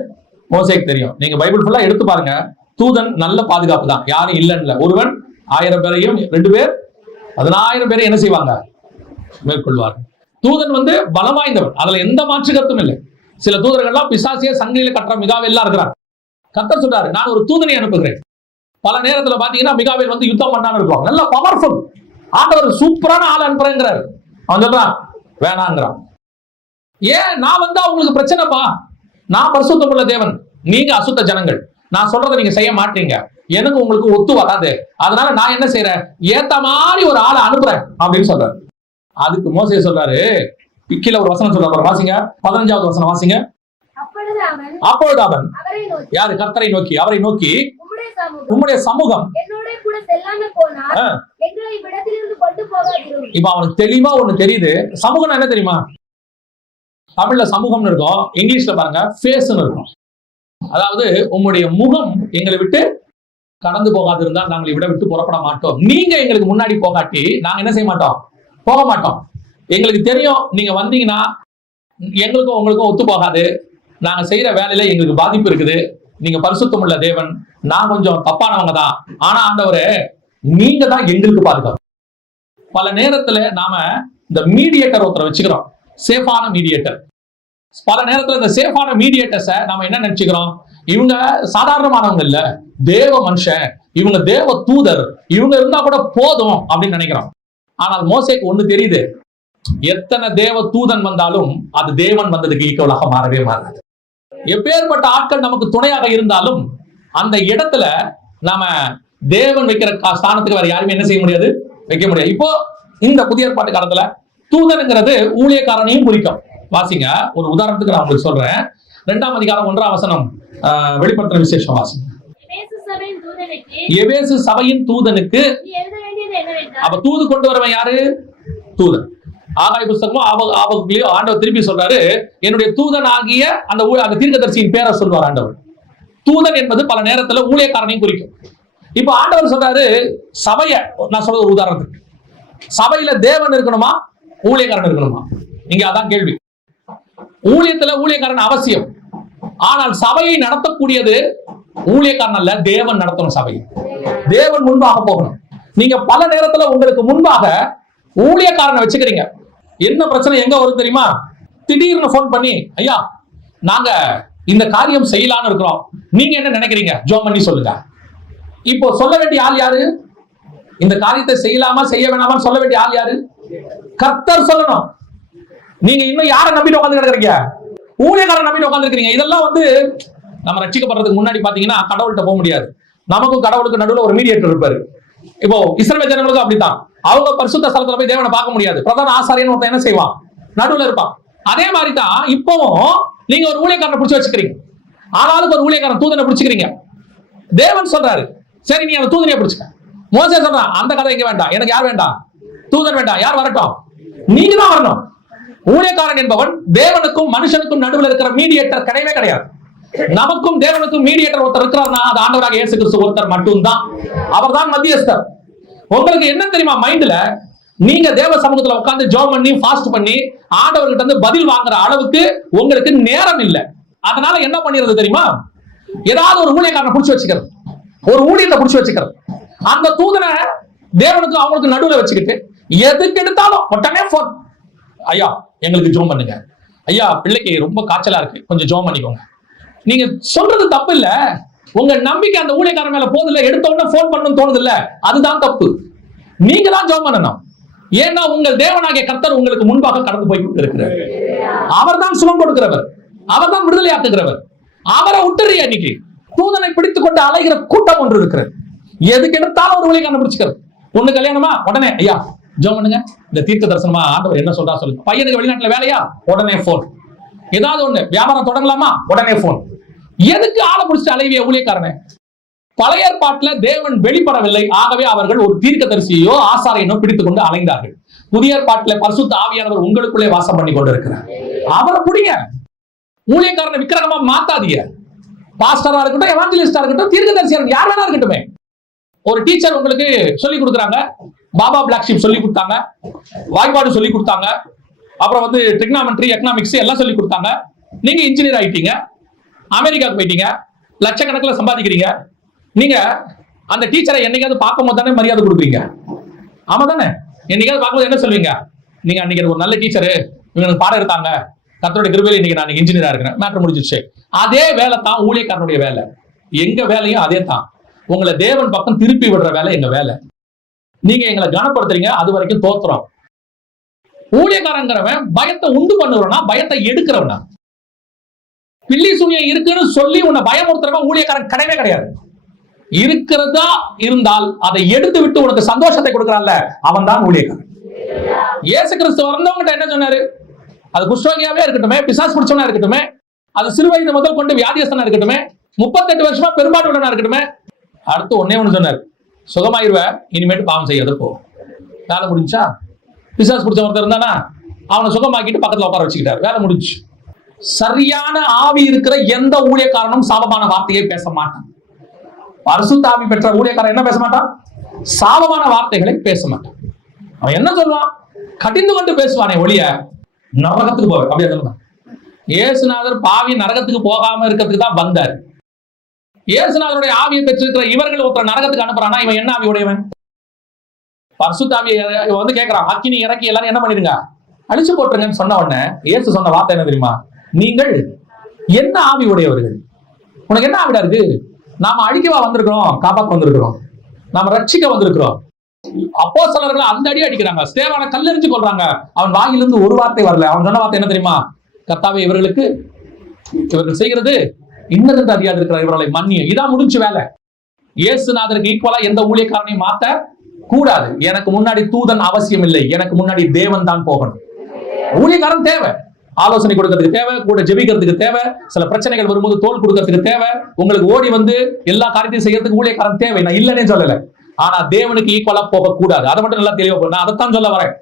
மோசேக்கு தெரியும். நீங்க பைபிள் ஃபுல்லா எடுத்து பாருங்க, தூதன் நல்ல பாதுகாப்பு தான், யாரும் இல்லைன்னு. ஒருவன் 1000 பேரையும் 2 பேர் 10000 பேரை என்ன செய்வாங்க, மேற்கொள்வார். தூதன் பலம் வாய்ந்தவன், அதுல எந்த மாற்று கருத்தும் இல்லை. சில தூதர்கள்லாம் பிசாசிய சங்கிலியில கட்டுற மிகாவேல்லாம் இருக்கிறார். கர்த்தர் சொல்றாரு, நான் ஒரு தூதனை அனுப்புகிறேன். பல நேரத்துல பாத்தீங்கன்னா மிகாவேல் யுத்தம் பண்ணாம இருப்பாங்க, நல்ல பவர்ஃபுல். ஆண்டவர் சூப்பரான ஆள் அனுப்புறேங்கிறாரு. அவன் சொல்றான் வேணாங்கிறான். ஏன்? நான் வந்தா உங்களுக்கு பிரச்சனைப்பா, நான் பரிசுத்தமுள்ள தேவன், நீங்க அசுத்த ஜனங்கள், நான் சொல்றதை நீங்க செய்ய மாட்டீங்க, எனக்கு உங்களுக்கு ஒத்து வராது, அதனால நான் என்ன செய்யறேன், ஏத்த மாதிரி ஒரு ஆளை அனுப்புறேன் அப்படின்னு சொல்றாரு. அதுக்கு மோசே சொல்றாரு, கீழே ஒரு வசனம் சொல்றாரு, வாசிங்க 15வது வசனம் வாசிங்க. அப்பொழுது அவன் யாரு? கர்த்தரை நோக்கி, அவரை நோக்கி, உம்முடைய சமூகம் இப்ப அவனுக்கு தெளிவா ஒண்ணு தெரியுது. சமூகம் என்ன தெரியுமா? தமிழ்ல சமூகம்னு இருக்கும், இங்கிலீஷ்ல பாருங்க ஃபேஸ்னு இருக்கும். அதாவது உம்முடைய முகம் எங்களை விட்டு கடந்து போகாது இருந்தால் நாங்கள் இவிட விட்டு புறப்பட மாட்டோம். நீங்க எங்களுக்கு முன்னாடி போகாட்டி நாங்க என்ன செய்ய மாட்டோம், போக மாட்டோம். எங்களுக்கு தெரியும் நீங்க வந்தீங்கன்னா எங்களுக்கும் உங்களுக்கும் ஒத்து போகாது, நாங்க செய்யற வேலையில எங்களுக்கு பாதிப்பு இருக்குது, நீங்க பரிசுத்தம் உள்ள தேவன், நான் கொஞ்சம் தப்பானவங்க தான், ஆனா ஆண்டவரே நீங்க தான் எங்களுக்கு பாதுகாப்பு. பல நேரத்துல நாம இந்த மீடியேட்டர் ஒருத்தரை வச்சுக்கிறோம், சேஃபான மீடியேட்டர். பல நேரத்துல இந்த சேஃபான மீடியேட்டர்ஸை நாம என்ன நினைச்சுக்கிறோம், இவங்க சாதாரணமானவங்க இல்ல, தேவ மனுஷன், இவங்க தேவ தூதர், இவங்க இருந்தா கூட போதும் அப்படின்னு நினைக்கிறோம். ஆனால் மோசேக்கு ஒண்ணு தெரியுது, எத்தனை தேவ தூதன் வந்தாலும் அது தேவன் வந்ததுக்கு ஈக்குவலாக மாறவே மாறாது. எப்பேற்பட்ட ஆட்கள் நமக்கு துணையாக இருந்தாலும் அந்த இடத்துல நாம தேவன் வைக்கிற ஸ்தானத்துக்கு வேற யாருமே என்ன செய்ய முடியாது, வைக்க முடியாது. இப்போ இந்த புதிய ஏற்பாட்டு காலத்துல தூதனுங்கிறது ஊழியக்காரனையும் குறிக்கும். வாசிங்க, ஒரு உதாரணத்துக்கு நான் உங்களுக்கு சொல்றேன். 2ஆம் அதிகாரம் 1ஆம் வசனம், வெளிப்படுத்தின விசேஷம் வாசிங்க. எபேசு சபையின் தூதனுக்கு, அப்ப தூது கொண்டு வரவன் யாரு? தூதன். ஆகாய புஸ்தகமும் ஆபகுலையோ ஆண்டவர் திருப்பி சொல்றாரு, என்னுடைய தூதன் ஆகிய அந்த தீர்க்கதரிசியின் பேரை சொல்வார் ஆண்டவர். தூதன் என்பது பல நேரத்துல ஊழியக்காரனையும் குறிக்கும். இப்ப ஆண்டவர் சொல்றாரு சபைய, நான் சொல்ற ஒரு உதாரணத்துக்கு, சபையில தேவன் இருக்கணுமா, ஊழியக்காரன் இருக்கணுமா? இங்க அதான் கேள்வி. ஊழியத்துல ஊழியக்காரன் அவசியம், ஆனால் சபையை நடத்தக்கூடியது ஊழியக்காரன் அல்ல, தேவன் நடத்தணும். சபையை தேவன் முன்பாக போகணும். நீங்க பல நேரத்துல உங்களுக்கு முன்பாக ஊழியக்காரனை வச்சுக்கிறீங்க. என்ன பிரச்சனை எங்க வரும் தெரியுமா? திடீர்னு போன் பண்ணி, ஐயா நாங்க இந்த காரியம் செய்யலான்னு இருக்கிறோம், நீங்க என்ன நினைக்கிறீங்க, ஜோம் பண்ணி சொல்லுங்க. இப்போ சொல்ல வேண்டிய ஆள் யாரு? இந்த காரியத்தை செய்யலாமா செய்ய வேணாமான்னு சொல்ல வேண்டிய ஆள் யாரு? கர்த்தர் சொல்லணும். நீங்க இன்னும் யாரை நம்பிட்டு உட்கார்ந்து கிடக்குறீங்க? ஊழியக்காரன் நம்பிட்டு உட்கார்ந்து இருக்கிறீங்க. இதெல்லாம் நம்ம ரட்சிக்கப்படுறதுக்கு முன்னாடி பாத்தீங்கன்னா கடவுள்கிட்ட போக முடியாது. நமக்கும் கடவுளுக்கு நடுவில் ஒரு மீடியேட்டர் இருப்பாரு. இப்போ இஸ்ரவேல் ஜனங்களுக்கும் அப்படித்தான். அவங்க பரிசுத்த ஸ்தலத்துல போய் தேவனை பார்க்க முடியாது. பிரதான ஆசாரியன் ஒருத்தன் என்ன செய்வான்? நடுவில் இருப்பான். அதே மாதிரி தான் இப்பவும் நீங்க ஒரு ஊழியக்காரனை பிடிச்சி வச்சுக்கிறீங்க. ஆனாலும் ஒரு ஊழியக்காரன் தூதனை பிடிச்சிக்கிறீங்க. தேவன் சொல்றாரு, சரி நீ அந்த தூதனையை பிடிச்சுக்க. மோசே சொல்றான், அந்த கதை இங்க வேண்டாம், எனக்கு யார் வேண்டாம்? தூதன் வேண்டாம். யார் வரட்டும்? நீங்க தான் வரணும். ஊழியக்காரன் என்பவன் தேவனுக்கும் மனுஷனுக்கும் நடுவில் இருக்கிற மீடியேட்டர் கிடையவே கிடையாது. நமக்கும் தேவனுக்கும் மீடியேட்டர் ஒருத்தர் இருக்கிறார்னா அது ஆண்டவராக இயேசு கிறிஸ்து ஒருத்தர் மட்டும்தான். அவர் தான் மத்தியஸ்தர். உங்களுக்கு என்ன தெரியுமா? மைண்ட்ல நீங்க தேவ சமூகத்துல உட்கார்ந்து ஜெபம் பண்ணி ஃபாஸ்ட் பண்ணி ஆண்டவர்கிட்ட இருந்து பதில் வாங்குற அளவுக்கு உங்களுக்கு நேரம் இல்லை. அதனால என்ன பண்ணிடுறது தெரியுமா? ஏதாவது ஒரு ஊழியக்காரனை பிடிச்சி வச்சுக்கிறது, ஒரு ஊழியத்தை பிடிச்சி வச்சுக்கிறது. அந்த தூதனை தேவனுக்கு அவங்களுக்கு நடுவில் வச்சுக்கிட்டு எதுக்கு எடுத்தாலும் உடனே போன், ஐயா எங்களுக்கு ஜெபம் பண்ணுங்க, ஐயா பிள்ளைக்கு ரொம்ப காய்ச்சலா இருக்கு கொஞ்சம் ஜெபம் பண்ணிக்கோங்க. நீங்க சொல்றது தப்பு இல்ல, உங்க நம்பிக்கை அந்த ஊழியக்காரன் மேல போதில்ல, எடுத்த உடனே போன் பண்ணணும் தோணுது இல்ல, அதுதான் தப்பு. நீங்க தான் ஜெபம் பண்ணணும். ஏன்னா உங்கள் தேவனாகிய கர்த்தர் உங்களுக்கு முன்பாக கடந்து போய் இருக்கிறார். அவர் தான் சுகம் கொடுக்கிறவர், அவர் தான் விடுதலை ஆக்குகிறவர். அவரை விட்டுறிய இன்னைக்கு தூதனை பிடித்துக் கொண்டு அலைகிற கூட்டம் ஒன்று இருக்கிறது. எதுக்கு எடுத்தாலும் ஒரு ஊழியக்காரனை பிடிச்சுக்கிறது. ஒண்ணு கல்யாணமா உடனே ஐயா ஜெபம் பண்ணுங்க, இந்த தீர்க்க தரிசனமா ஆண்டவர் என்ன சொல்றா சொல்லுங்க. பையனுக்கு வெளிநாட்டுல வேலையா? உடனே போன். ஏதாவது ஒண்ணு வியாபாரம் தொடங்கலாமா? உடனே போன். எதுக்கு ஆளை பிடிச்சிட்டு அலைவிய ஊழியக்காரனை? பழைய ஏற்பாட்டுல தேவன் வெளிப்படவில்லை, ஆகவே அவர்கள் ஒரு தீர்க்கதரிசியோ ஆசாரியனோ பிடித்துக் கொண்டு அலைந்தார்கள். புதிய ஏற்பாட்டுல பரிசுத்த ஆவியானவர் உங்களுக்குள்ளே வாசம் பண்ணி கொண்டு இருக்கிறார். அவரை புடிங்க. ஊழியக்காரனை விக்கிரகமா மாத்தாதீங்க. பாஸ்டரா இருக்கட்டும், எவாஞ்சலிஸ்டா இருக்கட்டும், தீர்க்கதரிசியா இருக்கட்டும், யார் வேணா இருக்கட்டுமே. ஒரு டீச்சர் உங்களுக்கு சொல்லி கொடுக்குறாங்க, பாபா பிளாக் ஷீப் சொல்லி கொடுத்தாங்க, வாய்ப்பாடு சொல்லி கொடுத்தாங்க, அப்புறம் வந்து ட்ரிக்னாமெட்ரி, எக்கனாமிக்ஸ் எல்லாம் சொல்லி கொடுத்தாங்க. நீங்க இன்ஜினியர் ஆயிட்டீங்க, அமெரிக்காவுக்கு போயிட்டீங்க, லட்சக்கணக்கில் சம்பாதிக்கிறீங்க. நீங்க அந்த டீச்சரை என்னைக்காவது பார்க்கும் போது தானே மரியாதை கொடுக்குறீங்க? ஆமா தானே? என்னைக்காவது பார்க்கும்போது என்ன சொல்வீங்க? நீங்க அன்னைக்கு ஒரு நல்ல டீச்சரு, இவங்களுக்கு பாடம் எடுத்தாங்க, கர்த்தருடைய கிருபையில இன்னைக்கு நான் இன்ஜினியரா இருக்கிறேன், மேட்டர் முடிஞ்சிச்சு. அதே வேலை தான் ஊழியக்காரனுடைய வேலை. எங்க வேலையும் அதே தான். உங்களை தேவன் பக்கம் திருப்பி விடுற வேலை எங்க வேலை. நீங்க எங்களை கனப்படுத்துறீங்க, அது வரைக்கும் தோத்துறோம். ஊழியக்காரங்கிறவன் பயத்தை உண்டு பண்ணுறவனா, பயத்தை எடுக்கிறவனா? பில்லி சூனியம் இருக்குன்னு சொல்லி உன்னை பயமுறுத்துறவன் ஊழியக்காரன் கிடையவே கிடையாது. இருக்கிறதா இருந்தால் அதை எடுத்து விட்டு உனக்கு சந்தோஷத்தை கொடுக்கறான்ல, அவன் தான் ஊழியக்காரன். இயேசு கிறிஸ்து வந்தவங்கிட்ட என்ன சொன்னாரு? அது குஷ்டரோகியாவே இருக்கட்டுமே, பிசாசு பிடிச்சவனா இருக்கட்டுமே, அது சிறு வயது முதல் கொண்டு வியாதியஸ்தனா இருக்கட்டுமே, 38 வருஷமா பெரும்பாடுடனா இருக்கட்டுமே, அடுத்து ஒன்னே ஒண்ணு சொன்னார், சுகமாயிருவ, இனிமேட்டு பாவம் செய்யாத போ. வேலை முடிஞ்சா? பிசாசு பிடிச்ச ஒருத்தர் இருந்தானா அவனை சுகமாக்கிட்டு பக்கத்துல உட்கார வச்சுக்கிட்டாரு, வேலை முடிஞ்சு. சரியான ஆவி இருக்கிற எந்த ஊழியக்காரனும் சாபமான வார்த்தையை பேச மாட்டான். பரிசுத்த ஆவி பெற்ற ஊழியக்காரன் என்ன பேச மாட்டான்? சாபமான வார்த்தைகளை பேச மாட்டான். அவன் என்ன சொல்லுவான்? கடிந்து கொண்டு பேசுவானே ஒழிய நரகத்துக்கு போக அப்படியே சொல்லுவான். இயேசுநாதர் பாவி நரகத்துக்கு போகாம இருக்கிறதுக்கு தான் வந்தார். இயேசுநாதருடைய ஆவியை பெற்றிருக்கிற இவர்கள் ஒருத்தர் நரகத்துக்கு அனுப்புறானா இவன் என்ன ஆவி உடையவன்? பரிசுத்த ஆவியை வந்து கேட்கிறான், அக்கினி இறக்கி எல்லாரும் என்ன பண்ணிடுங்க, அழிச்சு போட்டுருங்கன்னு சொன்ன உடனே இயேசு சொன்ன வார்த்தை என்ன தெரியுமா? நீங்கள் என்ன ஆவி உடையவர்கள்? உனக்கு என்ன ஆவிடா இருக்கு? நாம அழிக்கவா வந்திருக்கிறோம்? காப்பாற்ற வந்திருக்கிறோம், நாம ரட்சிக்க வந்திருக்கிறோம். அப்போஸ்தலர்கள் அந்த அடி அடிக்கிறாங்க, ஸ்தேவானை கல்லெறிஞ்சு கொள்றாங்க. அவன் வாயிலிருந்து ஒரு வார்த்தை வரல. அவன் சொன்ன வார்த்தை என்ன தெரியுமா? கர்த்தாவே, இவர்கள் செய்கிறது இன்னதென்று அறியாது இருக்கிற இவர்களை மன்னியும். இதான் முடிஞ்சு வேலை. இயேசுநாதருக்கு ஈக்குவலா எந்த ஊழியக்காரனையும் மாத்த கூடாது. எனக்கு முன்னாடி தூதன் அவசியம் இல்லை, எனக்கு முன்னாடி தேவன் தான் போகணும். ஊழியக்காரன் தேவை, ஆலோசனை கொடுக்கறதுக்கு தேவை, கூட ஜெபிக்கிறதுக்கு தேவை, சில பிரச்சனைகள் வரும்போது தோல் கொடுக்கறதுக்கு தேவை, உங்களுக்கு ஓடி வந்து எல்லா காரியத்தையும் செய்யறதுக்கு ஊழியக்காரன் தேவை. நான் இல்லைன்னே சொல்லல, ஆனா தேவனுக்கு ஈக்குவலா போக கூடாது. அதை மட்டும் நல்லா தெளிவா போறேன். அதைத்தான் சொல்ல வரேன்.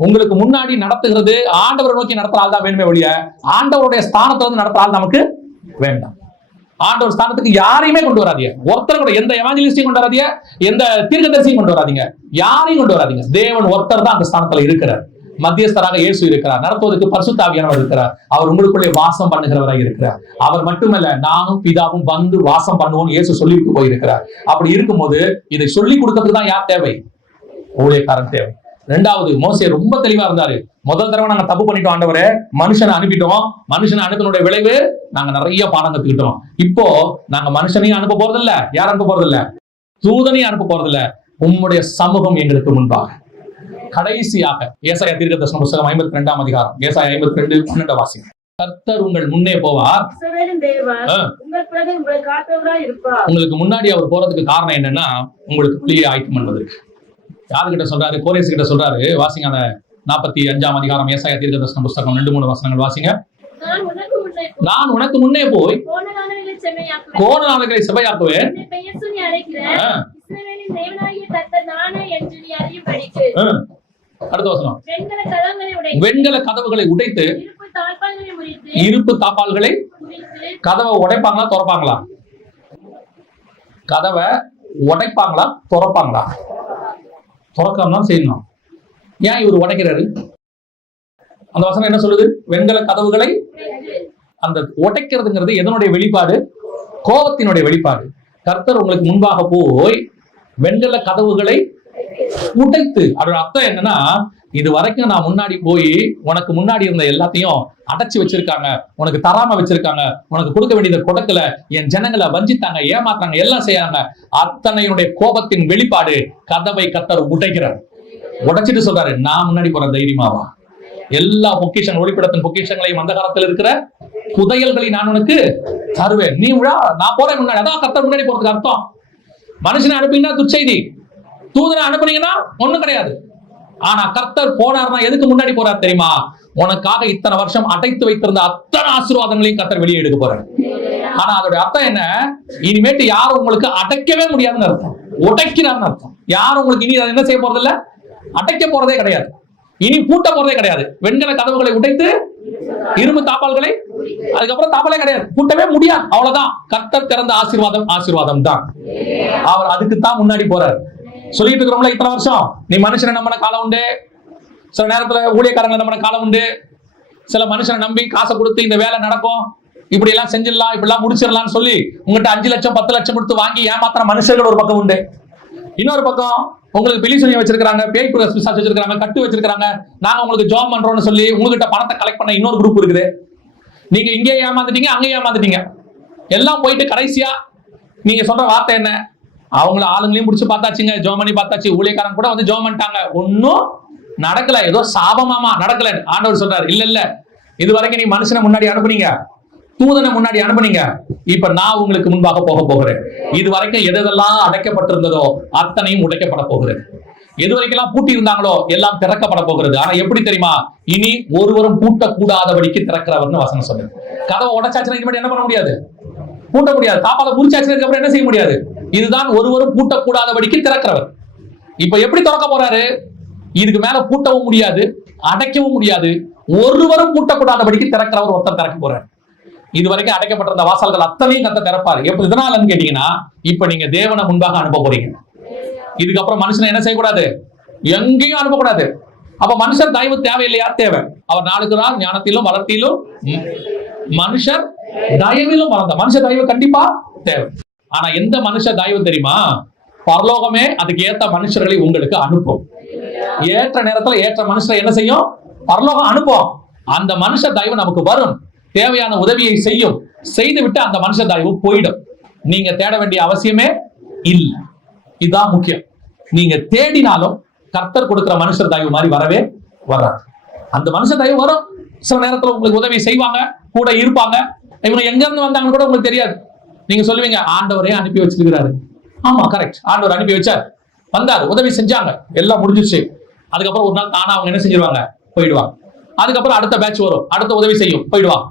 உங்களுக்கு முன்னாடி நடத்துகிறது ஆண்டவரை நோக்கி நடத்துற ஆள் தான் வேணுமே ஒழிய ஆண்டவருடைய ஸ்தானத்தை வந்து நடத்துற ஆள் நமக்கு வேண்டாம். ஆண்டவர் ஸ்தானத்துக்கு யாரையுமே கொண்டு வராதீங்க. ஒருத்தர் கூட, எந்த எவாஞ்சலிஸ்டையும் கொண்டு வராதீங்க, எந்த தீர்க்கதரிசியும் கொண்டு வராதீங்க, யாரையும் கொண்டு வராதீங்க. தேவன் ஒருத்தர் தான் அந்த ஸ்தானத்துல இருக்கிறார். மத்தியஸ்தராக இயேசு இருக்கிறார், நடத்துவதற்கு பரிசுத்த ஆவியானவர் இருக்கிறார், அவர் உங்களுக்குள்ளே வாசம் பண்ணுகிறவராக இருக்கிறார். அவர் மட்டுமல்ல, நானும் பிதாவும் வந்து வாசம் பண்ணுவோம் இயேசு சொல்லிட்டு போயிருக்கிறார். அப்படி இருக்கும்போது இதை சொல்லி கொடுக்கறதுக்கு தான் யார் தேவை? ஊழியக்காரன் தேவை. ரெண்டாவது, மோசே ரொம்ப தெளிவா இருந்தாரு. முதல் தடவை நாங்க தப்பு பண்ணிட்டோம் ஆண்டவரே, மனுஷனை அனுப்பிட்டோம், மனுஷனை அனுப்பினுடைய விளைவு நாங்க நிறைய பாடம் கத்துக்கிட்டோம். இப்போ நாங்க மனுஷனையும் அனுப்ப போறது இல்ல, யாரும் அனுப்ப போறது இல்ல, தூதனையும் அனுப்ப போறது இல்ல, உம்முடைய சமூகம் எங்களுக்கு முன்பாக. கடைசியாக ஏசாயா தீர்க்கதரிசன புத்தகம் 52ஆம் அதிகாரம், ஏசாயா 52:12 வாசிங்க. கர்த்தர் உங்கள் முன்னே போவார். இஸ்ரவேலின் தேவன் உங்கள் பிறகு உங்களை காத்தவராய் இருப்பார். உங்களுக்கு முன்னாடி அவர் போறதுக்கு காரணம் என்னன்னா, உங்களுக்கு வழியை ஆயத்தம் பண்ணுவதற்கு. யாருகிட்ட சொல்றாரு? கோரேஸ் கிட்ட சொல்றாரு. வாசிங்க அந்த 45ஆம் அதிகாரம் ஏசாயா தீர்க்கதரிசன புஸ்தகம் 2-3 வசனங்கள் வாசிங்க. நான் உனக்கு முன்னே போய் கோணலானவைகளை செவ்வையாக்குவேன். அடுத்த வசனம். வெண்கல கதவுகளை உடைத்து இருப்பு தாப்பால்களை கதவை உடைப்பாங்களா திறப்பாங்களா? கதவை உடைப்பாங்களா திறப்பாங்களா? திறக்கணும் செய்யணும். ஏன் இவர் உடைக்கிறாரு? அந்த வசனம் என்ன சொல்லுது? வெண்கல கதவுகளை. அந்த உடைக்கிறதுங்கிறது எதனுடைய வெளிப்பாடு? கோபத்தினுடைய வெளிப்பாடு. கர்த்தர் உங்களுக்கு முன்பாக போய் வெண்கல கதவுகளை உடைத்து, அதோட அர்த்தம் என்னன்னா, இது வரைக்கும் நான் முன்னாடி போய் உனக்கு முன்னாடி இருந்த எல்லாத்தையும் அடைச்சு வச்சிருக்காங்க, உனக்கு தராம வச்சிருக்காங்க, உனக்கு கொடுக்க வேண்டியதை கொடுக்கல, என் ஜனங்களை வஞ்சித்தாங்க, ஏமாத்தாங்க, எல்லாம் செய்யாங்க. அத்தனையுடைய கோபத்தின் வெளிப்பாடு கதவை கர்த்தர் உடைக்கிறார். உடைச்சிட்டு சொல்றாரு, நான் முன்னாடி போற தைரியமாவா? எல்லா பொக்கிஷன் ஒளிப்படத்தின் பொக்கிஷங்களையும் அந்த காலத்தில் இருக்கிற புதையல்களை நான் உனக்கு தருவேன். நீ நான் போறேன் முன்னாடி. அதான் கர்த்தர் முன்னாடி போறதுக்கு அர்த்தம். மனுஷனை அனுப்பிங்கன்னா துச்செய்தி, தூதனை அனுப்புனீங்கன்னா ஒண்ணும் கிடையாது. ஆனா கர்த்தர் போனார்னா எதுக்கு முன்னாடி போறார் தெரியுமா? உனக்காக இத்தனை வருஷம் அடைத்து வைத்திருந்த அத்தனை ஆசீர்வாதங்களையும் கர்த்தர் வெளியே எடுக்க போறார். ஆனா அதோட அர்த்தம் என்ன? இனிமேட்டு யாரும் உங்களுக்கு அடைக்கவே முடியாதுன்னு அர்த்தம். உடைக்கிறார்னு அர்த்தம். யாரும் உங்களுக்கு இனி என்ன செய்ய போறது இல்ல, அடைக்க போறதே கிடையாது, இனி பூட்ட போறதே கிடையாது. வெண்கல கதவுகளை உடைத்து இரும்பு தாப்பால்களை, அதுக்கப்புறம் தாப்பாலே கிடையாது, பூட்டவே முடியாது. அவ்வளவுதான். கர்த்தர் திறந்த ஆசீர்வாதம் ஆசீர்வாதம் தான். அவர் அதுக்கு தான் முன்னாடி போறார். சொல்லிட்டு இருக்கிறோம்ல, இத்தனை வருஷம் நீ மனுஷனை நம்பின காலம் உண்டு, சில நேரத்துல ஊழியக்காரங்களை நம்பின காலம் உண்டு, சில மனுஷனை நம்பி காசை கொடுத்து இந்த வேலை நடக்கும், இப்படி எல்லாம் செஞ்சிடலாம், இப்படி எல்லாம் முடிச்சிடலாம்னு சொல்லி உங்ககிட்ட 5 லட்சம் 10 லட்சம் கொடுத்து வாங்கி ஏமாத்தின மனுஷர்கள் ஒரு பக்கம் உண்டு. இன்னொரு பக்கம் உங்களுக்கு பிலி சொல்லி வச்சிருக்காங்க, பேய் பிசாசு வச்சிருக்காங்க, கட்டு வச்சிருக்காங்க, நாங்க உங்களுக்கு ஜாப் பண்றோம்னு சொல்லி உங்ககிட்ட பணத்தை கலெக்ட் பண்ண இன்னொரு குரூப் இருக்குது. நீங்க இங்கே ஏமாந்துட்டீங்க, அங்கே ஏமாந்துட்டீங்க, எல்லாம் போயிட்டு கடைசியா நீங்க சொல்ற வார்த்தை என்ன? அவங்கள ஆளுங்களையும் பிடிச்சு பார்த்தாச்சுங்க, ஜோம் பண்ணி பார்த்தாச்சு, ஊழியக்காரன் கூட வந்து ஜோம் பண்ணிட்டாங்க, ஒன்னும் நடக்கல, ஏதோ சாபமாமா நடக்கல. ஆண்டவர் சொல்றாரு, இல்ல இல்ல, இது வரைக்கும் நீ மனுஷனை முன்னாடி அனுப்புனீங்க, தூதனை முன்னாடி அனுப்புனீங்க, இப்ப நான் உங்களுக்கு முன்பாக போக போகிறேன். இது வரைக்கும் எதெல்லாம் அடைக்கப்பட்டிருந்ததோ அத்தனையும் உடைக்கப்பட போகிறது. எது வரைக்கும் பூட்டி இருந்தாங்களோ எல்லாம் திறக்கப்பட போகிறது. ஆனா எப்படி தெரியுமா? இனி ஒருவரும் பூட்டக்கூடாதபடிக்கு திறக்கிறவர்னு வசனம் சொல்லுது. கதவை உடைச்சாச்சுன்னா இனிமேல் என்ன பண்ண முடியாது? பூட்ட முடியாது. தாப்பால புரிச்சாச்சுக்கு அப்புறம் என்ன செய்ய முடியாது? இதுதான் ஒருவரும் பூட்டக்கூடாதபடிக்கு திறக்கிறவர். இப்ப எப்படி திறக்க போறாரு? இதுக்கு மேல பூட்டவும் முடியாது, அடைக்கவும் முடியாது. ஒருவரும் பூட்டக்கூடாதபடிக்கு திறக்கிறவர் ஒருத்தர் திறக்க போறாரு. இது வரைக்கும் அடைக்கப்பட்டிருந்த வாசல்கள் அத்தனையும் கர்த்தர் திறப்பாரு. எப்ப இதனாலன்னு கேட்டீங்கன்னா, இப்ப நீங்க தேவனை முன்பாக அனுப்ப போறீங்க. இதுக்கப்புறம் மனுஷனை என்ன செய்யக்கூடாது? எங்கேயும் அனுப்பக்கூடாது. அப்ப மனுஷர் தயவு தேவையில்லையா? தேவை. அவர் நாளுக்கு நாள் ஞானத்திலும் வளர்த்தியிலும் மனுஷர் தயவிலும் வளர்ந்த மனுஷ தயவு கண்டிப்பா தேவை. ஆனா எந்த மனுஷ தயவு தெரியுமா? பரலோகமே அதுக்கு ஏற்ற மனுஷர்களை உங்களுக்கு அனுப்பும். ஏற்ற நேரத்துல ஏற்ற மனுஷரை என்ன செய்யும்? பரலோகம் அனுப்பும். அந்த மனுஷ தயவு நமக்கு வரும், தேவையான உதவியை செய்யும். செய்து விட்டு அந்த மனுஷ தயவு போயிடும். நீங்க தேட வேண்டிய அவசியமே இல்லை. இதுதான் முக்கியம். நீங்க தேடினாலும் கர்த்தர் கொடுக்கிற மனுஷர் தயவு மாதிரி வரவே வராது. அந்த மனுஷ தயவு வரும். சில நேரத்துல உங்களுக்கு உதவி செய்வாங்க, கூட இருப்பாங்க. இவங்க எங்க இருந்து வந்தாங்கன்னு கூட உங்களுக்கு தெரியாது. நீங்க சொல்லுவீங்க, ஆண்டவரே அனுப்பி வச்சிருக்கிறாரு. ஆமா, கரெக்ட். ஆண்டவர் அனுப்பி வச்சார், வந்தாரு, உதவி செஞ்சாங்க, எல்லாம் முடிஞ்சிச்சு. அதுக்கப்புறம் ஒரு நாள் தானா அவங்க என்ன செஞ்சிருவாங்க? போயிடுவாங்க. அதுக்கப்புறம் அடுத்த பேட்ச் வரும், அடுத்த உதவி செய்யும், போயிடுவாங்க.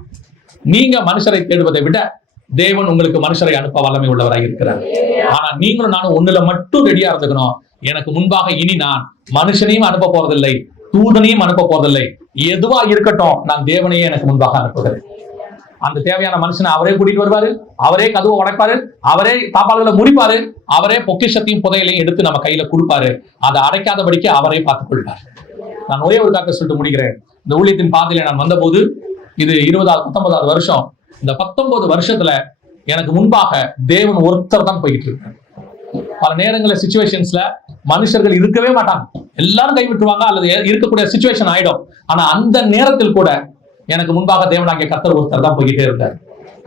நீங்க மனுஷரை தேடுவதை விட தேவன் உங்களுக்கு மனுஷரை அனுப்ப வல்லமை உள்ளவராக இருக்கிறார். ஆனா நீங்களும் நானும் ஒண்ணுல மட்டும் ரெடியா இருந்துக்கணும். எனக்கு முன்பாக இனி நான் மனுஷனையும் அனுப்ப போறதில்லை, தூதனையும் அனுப்ப போறதில்லை. எதுவா இருக்கட்டும், நான் தேவனையே எனக்கு முன்பாக அனுப்புகிறேன். அந்த தேவையான மனுஷனை அவரே கூட்டிட்டு வருவாரு, அவரே கதவை உடைப்பாரு, அவரே தாப்பால்களை முடிப்பாரு, அவரே பொக்கிஷத்தையும் புதையலையும் எடுத்து நம்ம கையில கொடுப்பாரு. அதை அடைக்காதபடிக்கு அவரே பார்த்துக் கொள்வார். நான் ஒரே ஒரு காரணத்தை சொல்லிட்டு முடிக்கிறேன். இந்த ஊழியத்தின் பாதையில நான் வந்தபோது, இது 19வது வருஷம். இந்த 19 வருஷத்துல எனக்கு முன்பாக தேவன் ஒருத்தர் தான் போயிட்டு இருக்காரு. பல நேரங்களில் சிச்சுவேஷன்ஸ்ல மனுஷர்கள் இருக்கவே மாட்டாங்க, எல்லாரும் கைவிட்டுருவாங்க அல்லது இருக்கக்கூடிய சிச்சுவேஷன் ஆயிடும். ஆனா அந்த நேரத்தில் கூட எனக்கு முன்பாக தேவனாகிய கர்த்தர் ஒருத்தர் தான் போய்கிட்டே இருக்காரு.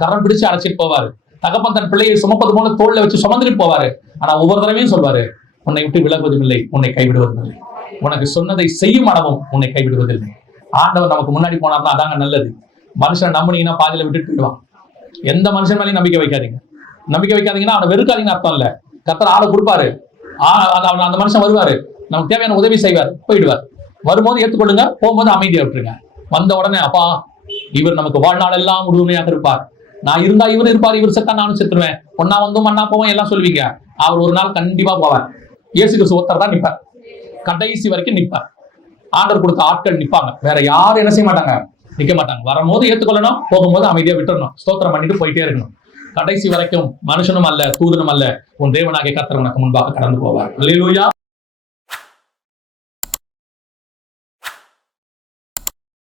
கரம் பிடிச்சு அழைச்சிட்டு போவாரு. தகப்பன் தன் பிள்ளையை சுமப்பது போல தோல்ல வச்சு சுமந்துட்டு போவாரு. ஆனா ஒவ்வொரு தடவையும் சொல்வாரு, உன்னை விட்டு விலகுவதும் இல்லை, உன்னை கைவிடுவதும் இல்லை, உனக்கு சொன்னதை செய்யும் அளவும் உன்னை கைவிடுவதில்லை. ஆண்டவர் நமக்கு முன்னாடி போனார்னா அதாங்க நல்லது. மனுஷனை நம்புனீங்கன்னா பாதியில விட்டுட்டு போயிடுவான். எந்த மனுஷன் மேலேயும் நம்பிக்கை வைக்காதீங்க. நம்பிக்கை வைக்காதீங்கன்னா அவனை வெறுக்காதீங்கன்னு அர்த்தம் இல்ல. கர்த்தர் ஆளை கொடுப்பாரு, அந்த மனுஷன் வருவாரு, நமக்கு தேவையான உதவி செய்வார், போயிடுவார். வரும்போது ஏற்றுக்கொள்ளுங்க, போகும்போது அமைதியா விட்டுருங்க. வந்த உடனே அப்பா இவர் நமக்கு வாழ்நாள் எல்லாம் முழுமையாக இருப்பார், நான் இருந்தா இவர் இருப்பார், இவர் செத்தா நானும் செத்துருவேன், ஒன்னா வந்தும் மண்ணா போவோம் எல்லாம் சொல்லுவீங்க. அவர் ஒரு நாள் கண்டிப்பா போவார். இயேசு கிறிஸ்து ஒருத்தர் தான் நிற்பார், கடைசி வரைக்கும் நிற்பார். ஆண்டவர் கொடுத்த ஆட்கள் நிற்பாங்க, வேற யாரும் என்ன செய்ய மாட்டாங்க, நிக்க மாட்டாங்க. வரும்போது ஏற்றுக்கொள்ளணும், போகும்போது அமைதியா விட்டுறணும், ஸ்தோத்திரம் பண்ணிட்டு போயிட்டே இருக்கணும். கடைசி வரைக்கும் மனுஷனும் அல்ல தூதனும் அல்ல, உன் தேவனாகிய கர்த்தர் உனக்கு முன்பாக கடந்து போவார். அல்லேலூயா.